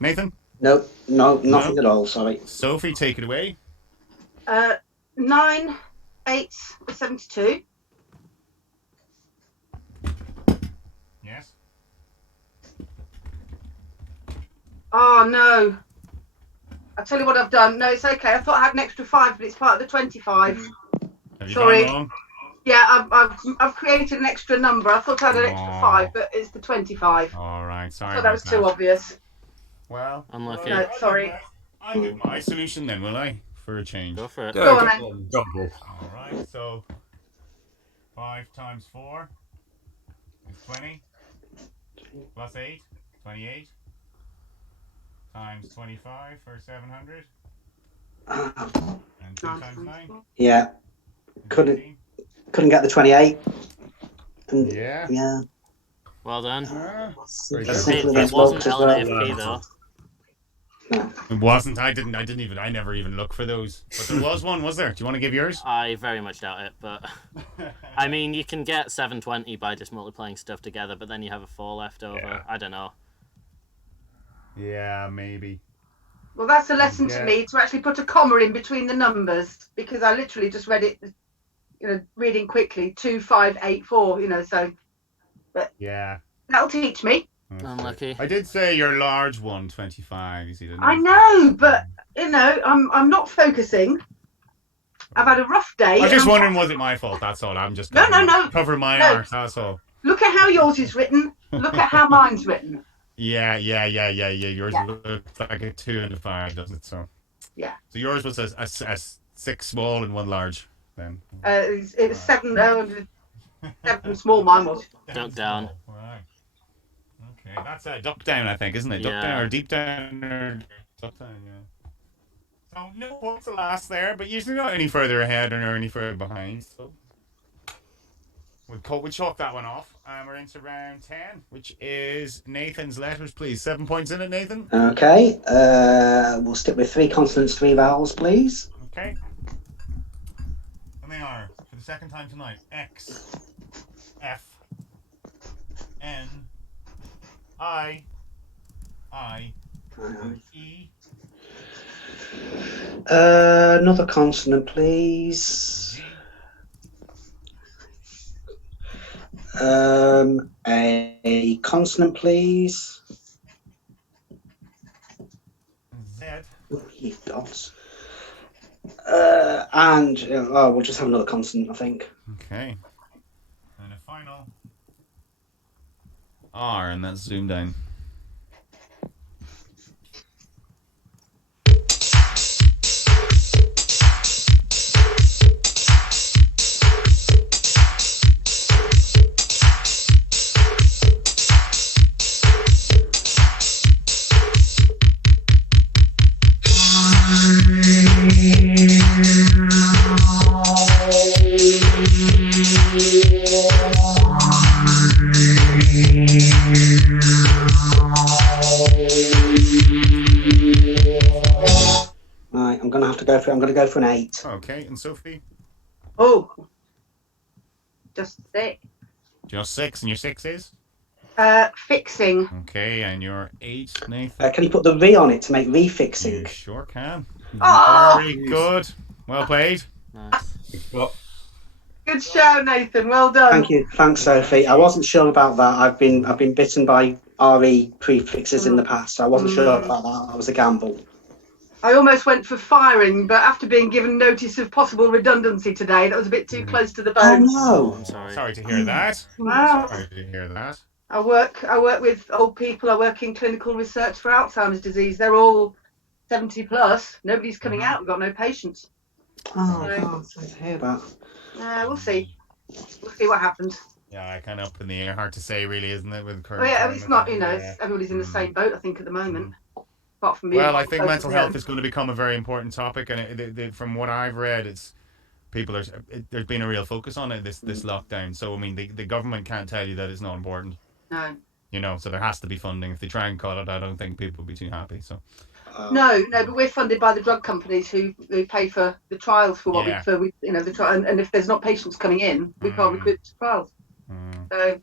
Nathan? No, nothing at all, sorry. Sophie, take it away. 9, 8, 72. Yes. Oh, no. I'll tell you what I've done. No, it's okay. I thought I had an extra 5, but it's part of the 25. Have you Sorry. gone wrong? Yeah, I've created an extra number. I thought I had an extra 5, but it's the 25. All right, sorry. I thought that was too obvious. Well, unlucky. No, sorry. I'll give my solution then, will I? For a change. Go for it. Go on then. Double. All right, so 5 times 4 is 20. Plus 8, 28. Times 25 for 700. And 2 times 9. Yeah. Couldn't get the 28. And, yeah. Well done. Very It wasn't LNAFP though. No. It wasn't. I never even looked for those. But there was one, was there? Do you want to give yours? I very much doubt it, but I mean, you can get 720 by just multiplying stuff together, but then you have a 4 left over. Yeah. I don't know. Yeah, maybe. Well, that's a lesson to me to actually put a comma in between the numbers, because I literally just read it, reading quickly, 2584, so. But yeah, that'll teach me. Unlucky. I did say your large one, 25. You see, didn't I know, but I'm not focusing. I've had a rough day. I'm just wondering, was it my fault? That's all. I'm just No. covering my No. arse. That's all. Look at how yours is written. Look at how mine's written. Yeah. Yours looks like a 2 and a 5, doesn't it? So. Yeah. So yours was a 6 small and 1 large. Then. It was 7 small. Mine was. Duck down. Right. Okay, that's a duck down, I think, isn't it? Duck down or deep down or duck down, yeah. So no points to last there, but usually not any further ahead or any further behind. So we'll chalk that one off, and we're into round 10, which is Nathan's letters, please. 7 points in it, Nathan. Okay. We'll stick with 3 consonants, 3 vowels, please. Okay. And they are, for the second time tonight, X, F, N I E. Another consonant, please. A consonant, please. Z. Oh, you dots. We'll just have another consonant, I think. Okay. And a final R, and that's ZoomDown. Right, I'm going to go for an 8. Okay, and Sophie? Oh, just 6. Just 6, and your 6 is? Fixing. Okay, and your 8, Nathan? Can you put the V on it to make refixing? You sure can. Oh! Very good. Well played. Nice. Good show, Nathan. Well done. Thank you. Thanks, Sophie. I wasn't sure about that. I've been bitten by RE prefixes in the past, so I wasn't sure about that. That was a gamble. I almost went for firing, but after being given notice of possible redundancy today, that was a bit too close to the Oh bone. no! I'm sorry. Sorry to hear that. Wow. Sorry to hear that. I work with old people. I work in clinical research for Alzheimer's disease. They're all 70 plus. Nobody's coming out. We've got no patients. Oh God, sorry to hear that. We'll see. We'll see what happens. Yeah, kind of up in the air. Hard to say, really, isn't it? With current Oh, yeah, climate? it's not. Yeah. It's, everybody's in the same boat. I think at the moment. Apart from me. Well, I think mental health is going to become a very important topic, and from what I've read, there's been a real focus on it this lockdown. So I mean, the government can't tell you that it's not important. No. You know, so there has to be funding. If they try and cut it, I don't think people will be too happy. So. No, but we're funded by the drug companies who pay for the trials for what the trial. And if there's not patients coming in, we can't recruit the trials. So,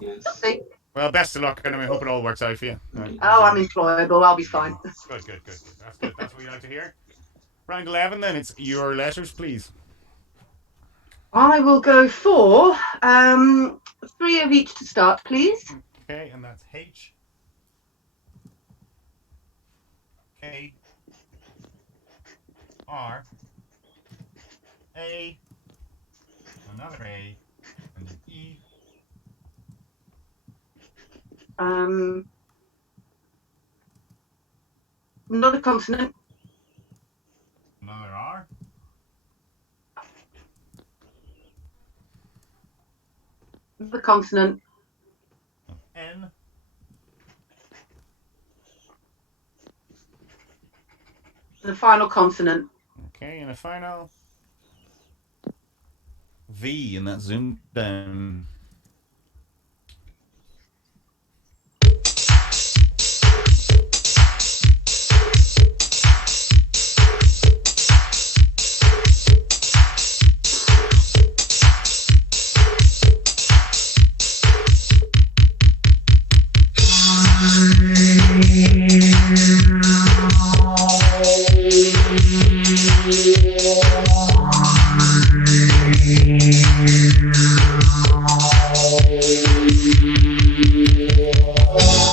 Yes. let's see. Well, best of luck, and I hope it all works out for you. Oh, I'm employable. I'll be fine. Good. That's good. That's what you like to hear. Round 11, then it's your letters, please. I will go for 3 of each to start, please. Okay, and that's H, K, R, A, another A, and an E. Another consonant. Another R. Another consonant. N. The final consonant. Okay, and a final V, and that's zoomed down.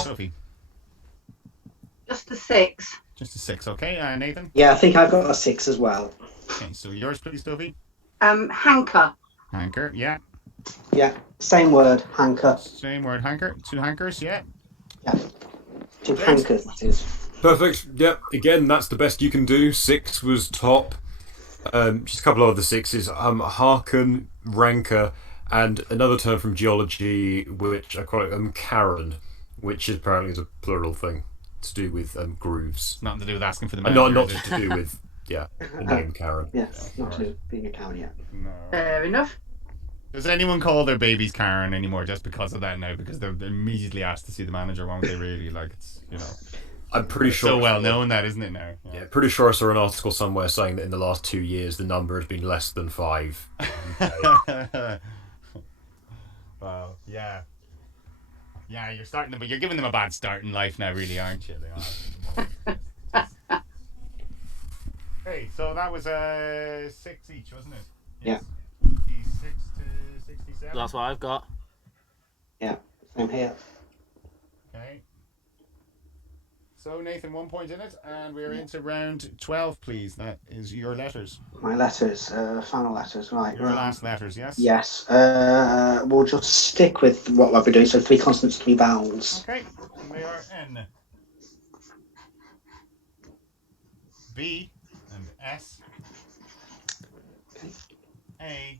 Sophie. Just a 6. Just a 6, okay. Nathan? Yeah, I think I've got a 6 as well. Okay, so yours, please, Sophie. Hanker. Hanker, yeah. Yeah, same word, hanker. Same word, hanker. 2 hankers, yeah. Yeah, 2 hankers, that is. Perfect. Yep. Again, that's the best you can do. 6 was top. Just a couple of other 6s. Harken, rancor, and another term from geology, which I call it Karen, which is apparently is a plural thing to do with grooves. Nothing to do with asking for the Not manager, is it? to do with the name Karen. Yes, not to being a cow yet. No. Fair enough. Does anyone call their babies Karen anymore just because of that now? Because they're immediately asked to see the manager, won't they? Really, like it's I'm pretty sure. so well known that, isn't it now? Yeah, pretty sure I saw an article somewhere saying that in the last 2 years the number has been less than 5. Wow. Yeah. Yeah, you're starting them, but you're giving them a bad start in life now, really, aren't you? They are. Okay, so that was 6 each, wasn't it? Yeah. 56 to 67. That's what I've got. Yeah, same here. Okay. So Nathan, 1 point in it, and we're into round 12, please. That is your letters. My letters, final letters, right. Your last letters, yes? Yes. We'll just stick with what we're doing. So 3 consonants, 3 vowels. Okay. And they are N, B, and S, Okay. A,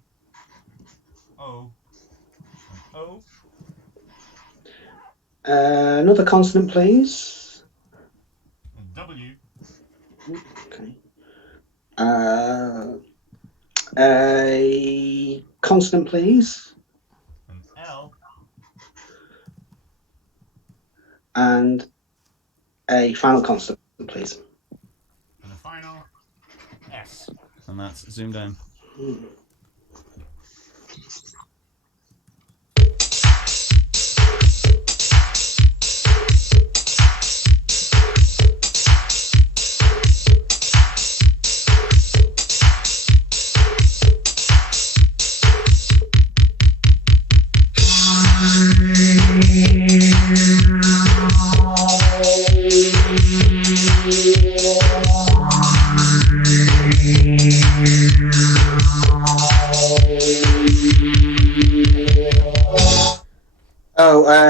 O, and O. Another consonant, please. And W. Okay. A consonant, please. And L. And a final consonant, please. And the final S. And that's ZoomDown.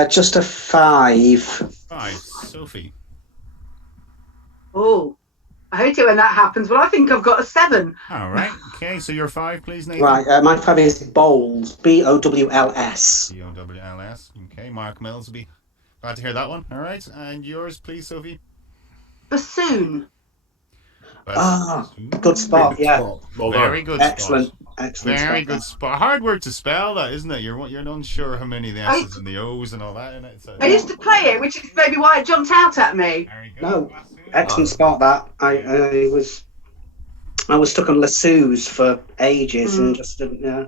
Just a 5. 5. Sophie. Oh, I hate it when that happens, but I think I've got a 7. All right. Okay, so your 5, please, Nathan. Right, my 5 is bowls. BOWLS. BOWLS. Okay, Mark Mills will be glad to hear that one. All right, and yours, please, Sophie. Bassoon. Good spot. Yeah. Well Very done. good Excellent. spot. Excellent. Very spot, good spot. Hard word to spell, that, isn't it? You're unsure how many of the S's and the O's and all that in it. So. I used to play it, which is maybe why it jumped out at me. Very good. No. Excellent spot. That I was stuck on lassos for ages and just didn't. Yeah.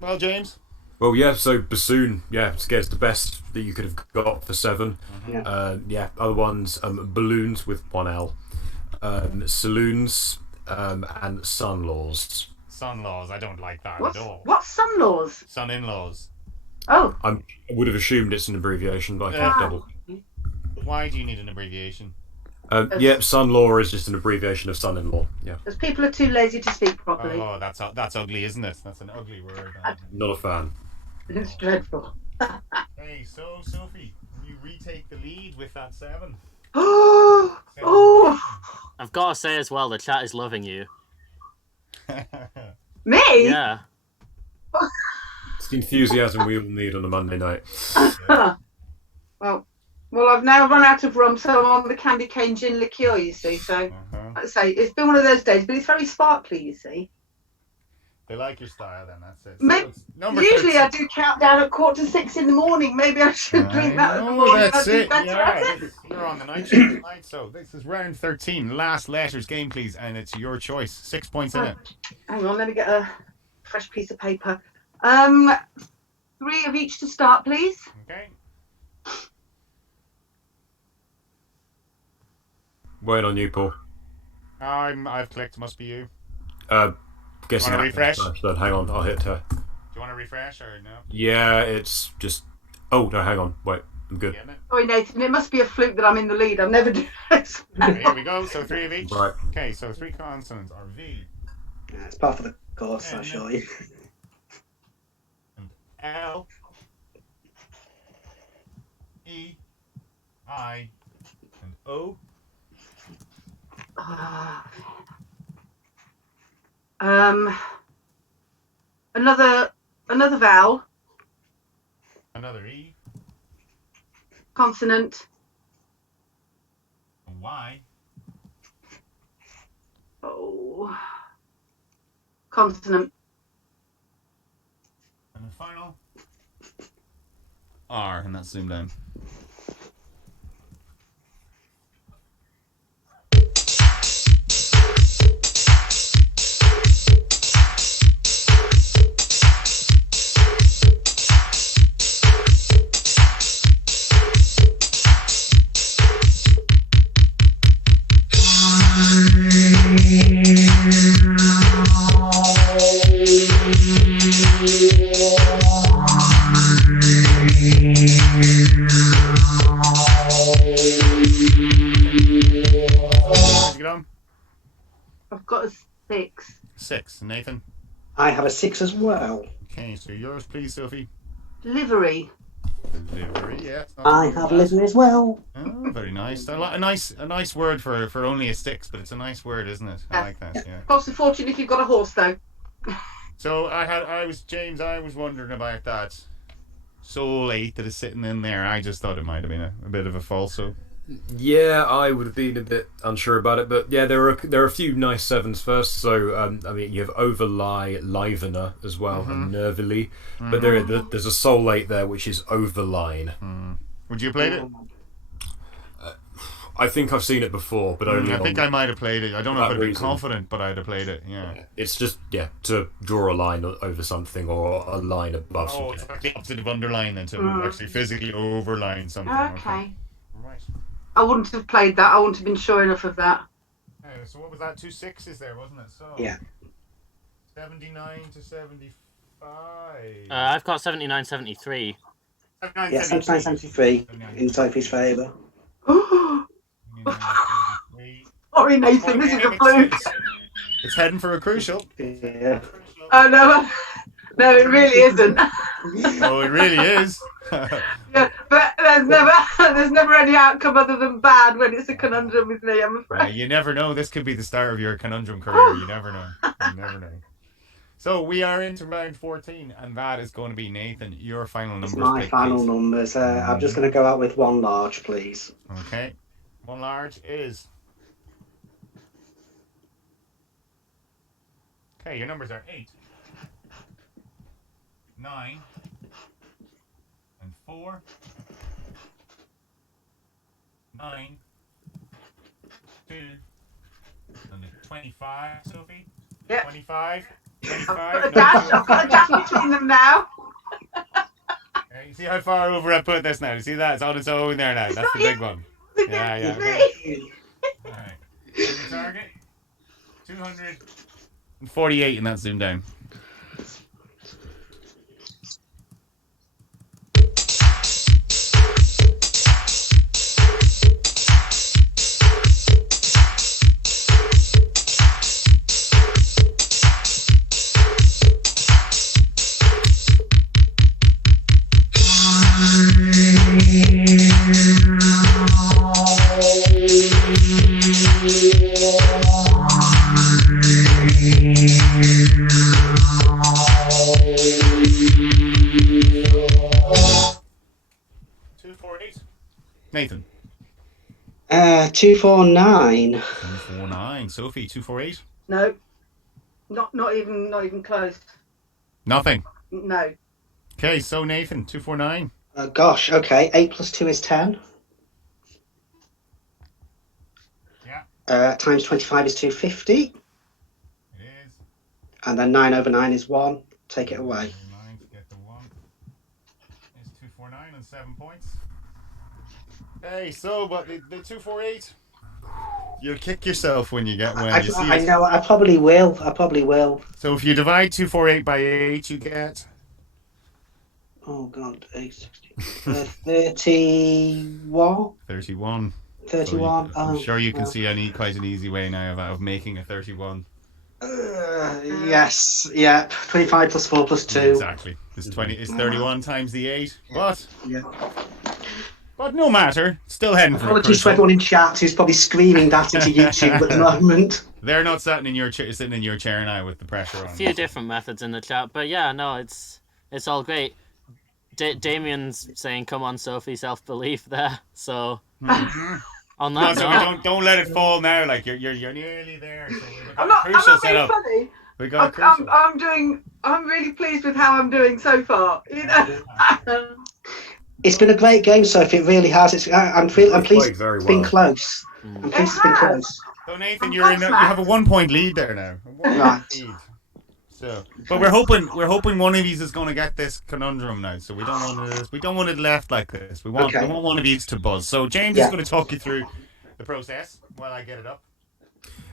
Well, James. Well, yeah. So bassoon, yeah, it's the best that you could have got for 7. Yeah. Other ones, balloons with 1 L, saloons, and son-laws. Son-laws, I don't like that What's, at all. what's son-laws? Son-in-laws. Oh. I would have assumed it's an abbreviation, but I can't double. Why do you need an abbreviation? son-law is just an abbreviation of son-in-law. Yeah. Because people are too lazy to speak properly. Oh, that's ugly, isn't it? That's an ugly word. Not a fan. It's dreadful. Hey, so Sophie, you retake the lead with that 7. Oh. I've got to say as well, the chat is loving you. Me? Yeah. It's the enthusiasm we all need on a Monday night. Well, I've now run out of rum, so I'm on the candy cane gin liqueur, you see. So, I'd say it's been one of those days, but it's very sparkly, you see. They like your style, then, that's it. So usually I do countdown at 5:45 in the morning. Maybe I should drink that in the morning. That's it. Better, You're on the night shift tonight, so this is round 13. Last letters game, please, and it's your choice. 6 points in it. Hang on, let me get a fresh piece of paper. 3 of each to start, please. Okay. Waiting on you, Paul. I've clicked. Must be you. Guessing. Want to refresh? Then hang on, I'll hit her. Do you want to refresh or no? Yeah, it's just. Oh no, hang on. Wait, I'm good. Sorry, Nathan. It must be a fluke that I'm in the lead. I've never done this. Okay, here we go. So 3 of each. Right. Okay, so 3 consonants are V. Yeah, it's part of the course, I assure you. And L. E. I. And O. Another vowel. Another E. Consonant. A Y. Oh. Consonant. And the final R, and that's ZoomDown. Nathan? I have a 6 as well. Okay, so yours, please, Sophie. Livery. Livery, yeah. I have livery as well. Oh, very nice. A nice word for only a 6, but it's a nice word, isn't it? I like that. Yeah. Costs a fortune if you've got a horse, though. So I was wondering about that Soul 8 that is sitting in there. I just thought it might have been a bit of a falso. Yeah, I would have been a bit unsure about it, but yeah, there are a few nice 7s first. So I mean, you have Overlie, Livener as well, and Nervily, but there's a Soul 8 there which is Overline. Would you have played it? I think I've seen it before, but only. I think I might have played it. I don't know if I'd be confident, but I'd have played it. Yeah. It's just to draw a line over something or a line above. Oh, it's like the opposite of underline then, to actually physically overline something. Okay. Right. I wouldn't have played that. I wouldn't have been sure enough of that. So what was that? 2 6s there, wasn't it? So Yeah. 79 to 75. I've got 79, 73. 79, Yeah, 79, 73 in Sophie's favour. Sorry, Nathan, this is a fluke. It's heading for a crucial. Yeah. Oh, no, it really isn't. Oh, it really is. Yeah, but there's never any outcome other than bad when it's a conundrum with me, I'm afraid. You never know. This could be the start of your conundrum career. You never know. You never know. So we are into round 14, and that is going to be Nathan. Your final numbers. It's my pick, final please. numbers. I'm just going to go out with 1 large, please. Okay. 1 large is. Okay, your numbers are 8, 9, and 4. 9, 2, and 25, Sophie? Yep. 25. I've got a dash between them now. Okay, you see how far over I put this now? You see that? It's on its own there now. That's the big one. Yeah. Okay. Alright. Your target? 248, and that's zoomed down. Nathan. 249. 249. Sophie, 248. No, not even close. Nothing. No. Okay, so Nathan, 249. Gosh, okay. 8 plus 2 is 10. Yeah. Times 25 is 250. It is. And then 9 over 9 is 1. Take it away. 9 to get the 1. It's 249 and 7 points. Okay, so but the 248. You'll kick yourself when you get one. I know. I probably will. So if you divide 248 by 8, you get. Oh God, 860. 31. 31. 31. I'm sure you can see quite an easy way now of making a 31. Yes. Yeah. 25 plus 4 plus 2. Exactly. It's 20. It's 31 times the 8. But. Yeah. But no matter, still heading for apologies to everyone in chat who's probably screaming that into YouTube at the moment. They're not sitting in your chair now with the pressure on. A few different methods in the chat, but yeah, no, it's all great. Damien's saying, "Come on, Sophie, self-belief there." So on that, don't let it fall now. Like you're nearly there. So I'm not being funny. We got a crucial. I'm really pleased with how I'm doing so far. You know. It's been a great game, Sophie. It really has. I'm pleased. It's been close. I'm pleased it's been close. So Nathan, you have a 1 point lead there now. Right. So, but we're hoping one of these is going to get this conundrum now. So we don't want it left like this. We want one of these to buzz. So James is going to talk you through the process while I get it up.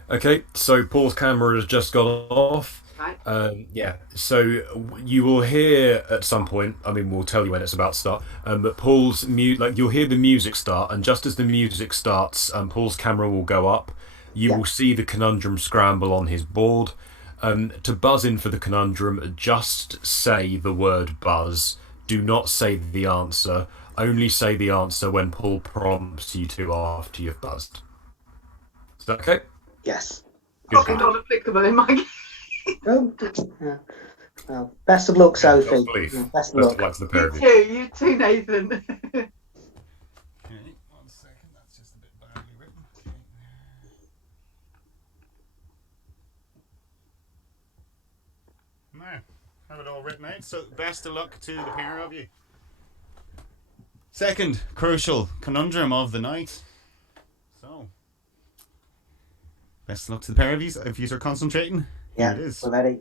Okay, so Paul's camera has just gone off. Right. So you will hear at some point, I mean, we'll tell you when it's about to start, but Paul's you'll hear the music start, and just as the music starts, Paul's camera will go up. You will see the conundrum scramble on his board, To buzz in for the conundrum, just say the word buzz. Do not say the answer. Only say the answer when Paul prompts you to after you've buzzed. Is that okay? Yes. Probably not applicable in my game. Well, best of luck, Sophie. Best of luck to the pair of you. You too, Nathan. Okay, 1 second. That's just a bit badly written. Okay. Now, have it all written out. So, best of luck to the pair of you. Second crucial conundrum of the night. So, best of luck to the pair of you. If you are concentrating, Yeah, here it is. we're ready.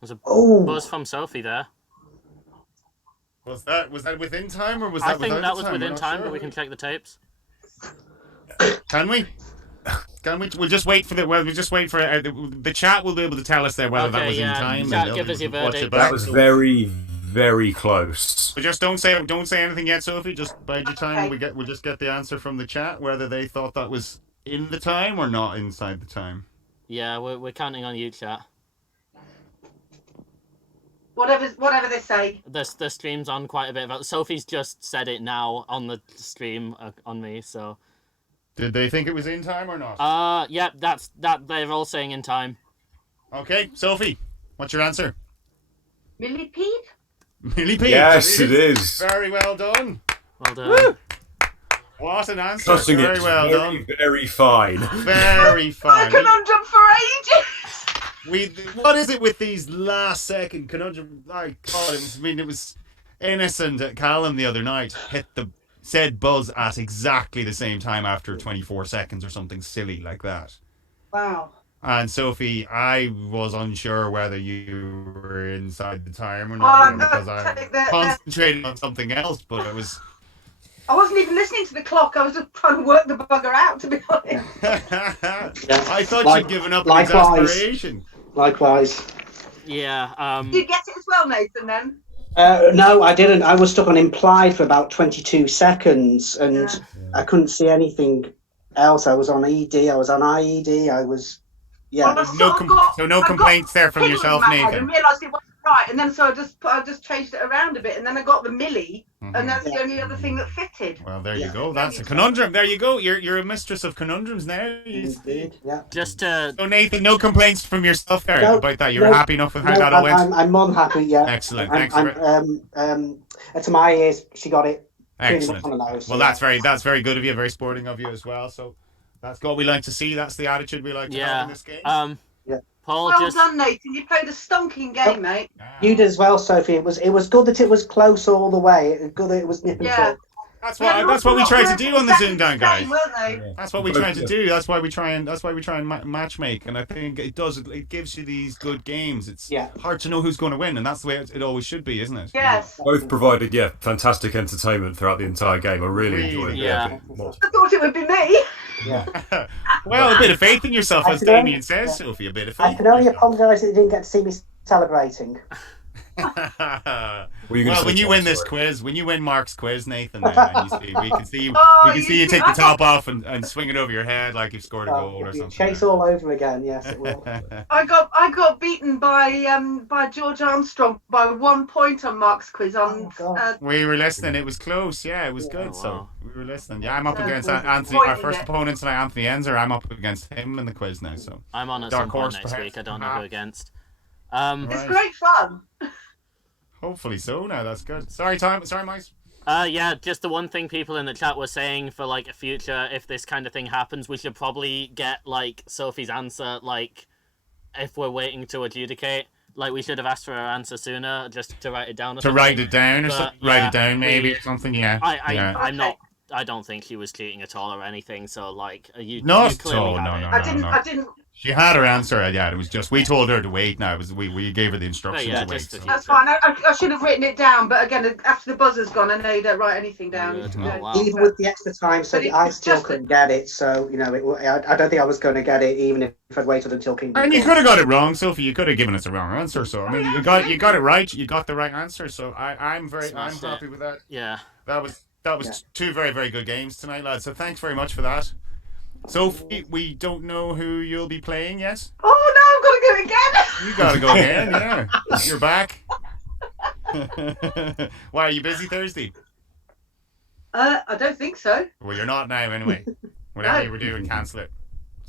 There's a Oh, buzz from Sophie there. Was that within time or was I that think without that the was time? within We're not time, sure. but we can check the tapes. Can we? Can we? We'll just wait for the chat will be able to tell us there whether that Okay, was yeah, in time. chat, and give us your watch it verdict. back. That was very, very close. But just don't say anything yet, Sophie. Just bide your time. Okay. We'll just get the answer from the chat whether they thought that was in the time or not inside the time. Yeah, we're counting on you, chat. Whatever they say. The stream's on quite a bit. Sophie's just said it now on the stream on me, so. Did they think it was in time or not? Yeah, that they're all saying in time. Okay, Sophie, what's your answer? Millipede? Millipede. Yes, it is. Very well done. Well done. Woo! What an answer. Cutting Very it well very, done. very fine. Very I fine. conundrum for ages. What is it with these last second conundrum? My God, it was innocent at Callum the other night. Said buzz at exactly the same time after 24 seconds or something silly like that. Wow. And Sophie, I was unsure whether you were inside the time or not because I concentrated on something else, but it was. I wasn't even listening to the clock. I was just trying to work the bugger out, to be honest. I thought you'd given up in exasperation. Likewise. Yeah. Did you get it as well, Nathan, then? No, I didn't. I was stuck on implied for about 22 seconds, and I couldn't see anything else. I was on ED, I was on IED, I was... Yeah. Well, no complaints there from yourself, Nathan. I realised it wasn't right, and then so I just changed it around a bit, and then I got the milli, and that's the only other thing that fitted. Well, there you go. That's a conundrum. There you go. You're a mistress of conundrums now. Indeed, yeah. Just to... So Nathan, no complaints from yourself there about that. You're happy enough with how that all went? I'm more than happy, yeah. Excellent. To my ears, she got it. Excellent. On the nose, well, that's very good of you. Very sporting of you as well. So that's what we like to see. That's the attitude we like to have in this game. Paul, well done, Nathan. You played a stonking game, mate. You did as well, Sophie. It was good that it was close all the way. It was good that it was nip and tuck. That's what we try to do on the ZoomDown, guys. Weren't they? That's what we try to do. That's why we try and match make. And I think it gives you these good games. It's hard to know who's going to win, and that's the way it always should be, isn't it? Yes. Both provided fantastic entertainment throughout the entire game. I really enjoyed it. Yeah. I thought it would be me. Yeah. Well, a bit of faith in yourself, as Damien says, Sophie. A bit of faith. I can only apologise that you didn't get to see me celebrating. Well, when you win this quiz, when you win Mark's quiz, Nathan, we can see you take the top off and swing it over your head like you've scored a goal or something. Chase all over again, yes, it will. I got beaten by George Armstrong by 1 point on Mark's quiz on. We were listening. It was close. Yeah, it was good. Oh, So wow. we were listening. Yeah, I'm up against Anthony. Our first opponent tonight, Anthony Endsor. I'm up against him in the quiz now. So I'm on at Dark some point horse, next perhaps, week. I don't know who against. It's great fun. Hopefully so. Now that's good. Sorry, Tom. Sorry, Mike. Yeah, just the one thing people in the chat were saying for like a future, if this kind of thing happens, we should probably get like Sophie's answer, like if we're waiting to adjudicate. Like we should have asked for her answer sooner, just to write it down. Or something. Write it down or something. Yeah, Write it down maybe or something. Yeah. I'm not I don't think she was cheating at all or anything. So like, you Not clearly at all. had No, it. no, I didn't. She had her answer. Yeah, it was just we told her to wait. Now it was we gave her the instructions yeah, to wait. just So. to- That's fine. I should have written it down, but again, after the buzzer's gone, I know you don't write anything down. Good. You know. Oh, wow. Even with the extra time, so But I it's still just- couldn't get it. So I don't think I was going to get it, even if I'd waited until Kingdom And you Come. could have got it wrong, Sophie. You could have given us a wrong answer. So I mean, you got it right. You got the right answer. So I'm Smashed it. happy with that. Yeah. That was two very, very good games tonight, lads. So thanks very much for that. Sophie, we don't know who you'll be playing yet. Oh no, I'm gonna go again. You gotta go again, yeah. You're back. Why, are you busy Thursday? I don't think so. Well, you're not now anyway. Whatever No. you were doing, cancel it.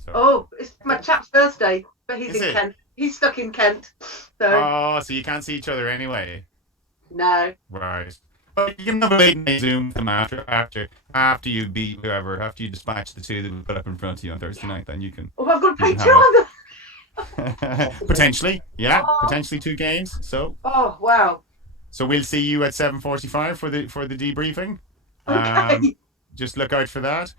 So. Oh, it's my chap's birthday, but he's Is in it? Kent. He's stuck in Kent. So Oh, so you can't see each other anyway. no. Right. But you can have a late night Zoom with them after you beat whoever, after you dispatch the two that we put up in front of you on Thursday night, then you can Oh, I've got to play You two have on the. potentially, yeah, Oh. potentially 2 games. So Wow. we'll see you at 7:45 for the debriefing. Okay. Just look out for that.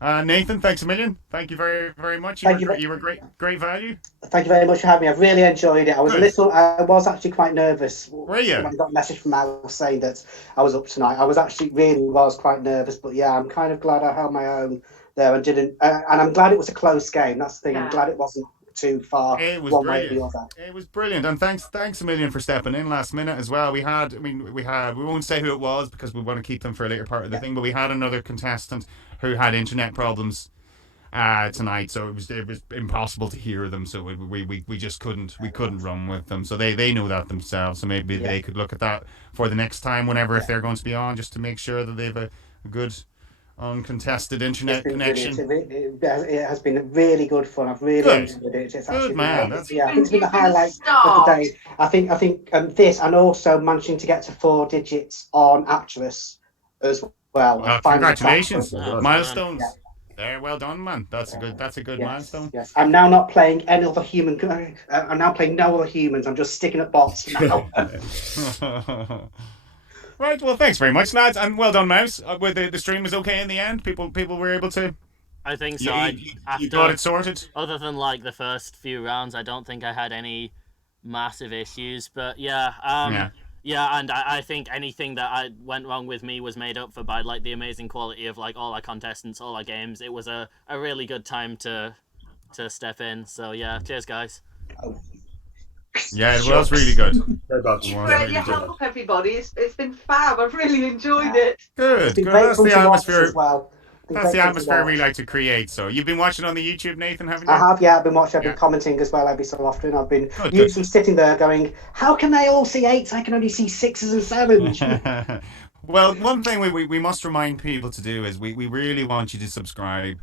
Nathan, thanks a million. Thank you very, very much. Thank you. You were great value. Thank you very much for having me. I've really enjoyed it. I was actually quite nervous Were you? when I got a message from Al saying that I was up tonight. I was actually was quite nervous, but yeah, I'm kind of glad I held my own there and didn't. And I'm glad it was a close game. That's the thing. I'm Yeah. glad it wasn't too far It was one way or the brilliant. other. It was brilliant, and thanks a million for stepping in last minute as well. We won't say who it was because we want to keep them for a later part of the thing, but we had another contestant who had internet problems tonight, so it was impossible to hear them. So we just couldn't run with them. So they know that themselves. So maybe they could look at that for the next time, whenever if they're going to be on, just to make sure that they've a good uncontested internet connection. Brilliant. It has been really good fun. I've really Good. enjoyed it. It's Good, actually man. been, That's- I think it's been the You've been highlight of starved. the day. I think this, and also managing to get to 4 digits on Actress as well. Well, Finally congratulations, back. Well milestones. Yeah. There, well done, man. That's a good milestone. Yes. I'm now not playing any other human. I'm now playing no other humans. I'm just sticking at bots now. Right, well, thanks very much, lads, and well done, Mouse. The stream was okay in the end. People were able to. I think so. You got it sorted. Other than like the first few rounds, I don't think I had any massive issues. But yeah, and I think anything that I went wrong with me was made up for by like the amazing quality of like all our contestants, all our games. It was a really good time to step in. So yeah, cheers, guys. Yeah, it was really good. Very much. It was Great, really your good. help, everybody. It's been fab. I've really enjoyed it. Good, It's been good. great That's fun the to watch atmosphere. as well. Been That's great the fun to atmosphere we watch. like to create. So you've been watching on the YouTube, Nathan, haven't you? I have, yeah. I've been watching. I've Yeah. been commenting as well every so often. I've been Good. usually sitting there going, "How can they all see 8s? I can only see 6s and 7s." Well, one thing we must remind people to do is we really want you to subscribe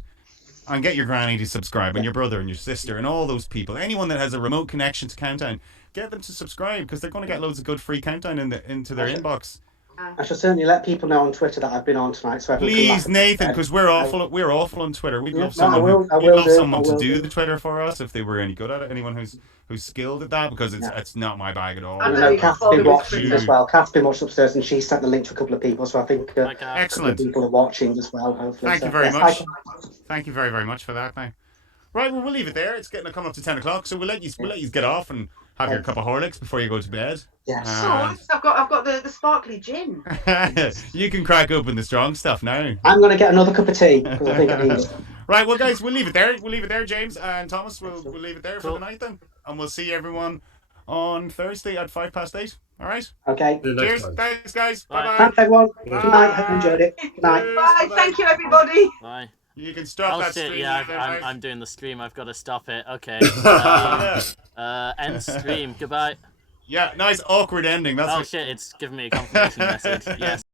and get your granny to subscribe and your brother and your sister and all those people. Anyone that has a remote connection to Countdown, get them to subscribe because they're going to get loads of good free Countdown into their inbox. I shall certainly let people know on Twitter that I've been on tonight. So everyone can Please, laugh. Nathan, because we're awful on Twitter. We'd love No, I someone will we'd love do, someone I to will do do. the Twitter for us if they were any good at it. Anyone who's skilled at that, because Yeah. it's not my bag at all. I I don't know even Kath's follow been his watching Twitter. as well. Kath's been watching upstairs, and she sent the link to a couple of people. So I think a Like, couple of Excellent. people are watching as well. Hopefully, Thank so, you very yes, much. I- Thank you very, very much for that. Now, right, well, we'll leave it there. It's getting to come up to 10 o'clock, so we'll let you get off and have your cup of Horlicks before you go to bed. Yes. Oh, I've got the sparkly gin. You can crack open the strong stuff now. I'm going to get another cup of tea because I think I need it. Right, well, guys, we'll leave it there. We'll leave it there, James and Thomas. We'll leave it there for Cool. the night then, and we'll see everyone on Thursday at 8:05. All right. Okay. See you next Cheers. time. Thanks, guys. Bye. Bye bye. Thanks, everyone. Bye. Good night. Hope you enjoyed it. Good night. Cheers. Bye. Bye-bye. Thank you, everybody. Bye. You can stop Oh that shit! stream. Yeah, now, I'm guys. doing the stream. I've got to stop it. Okay. Yeah. End stream. Goodbye. Yeah, nice awkward ending. That's Oh what shit! It's giving me a confirmation message. Yes.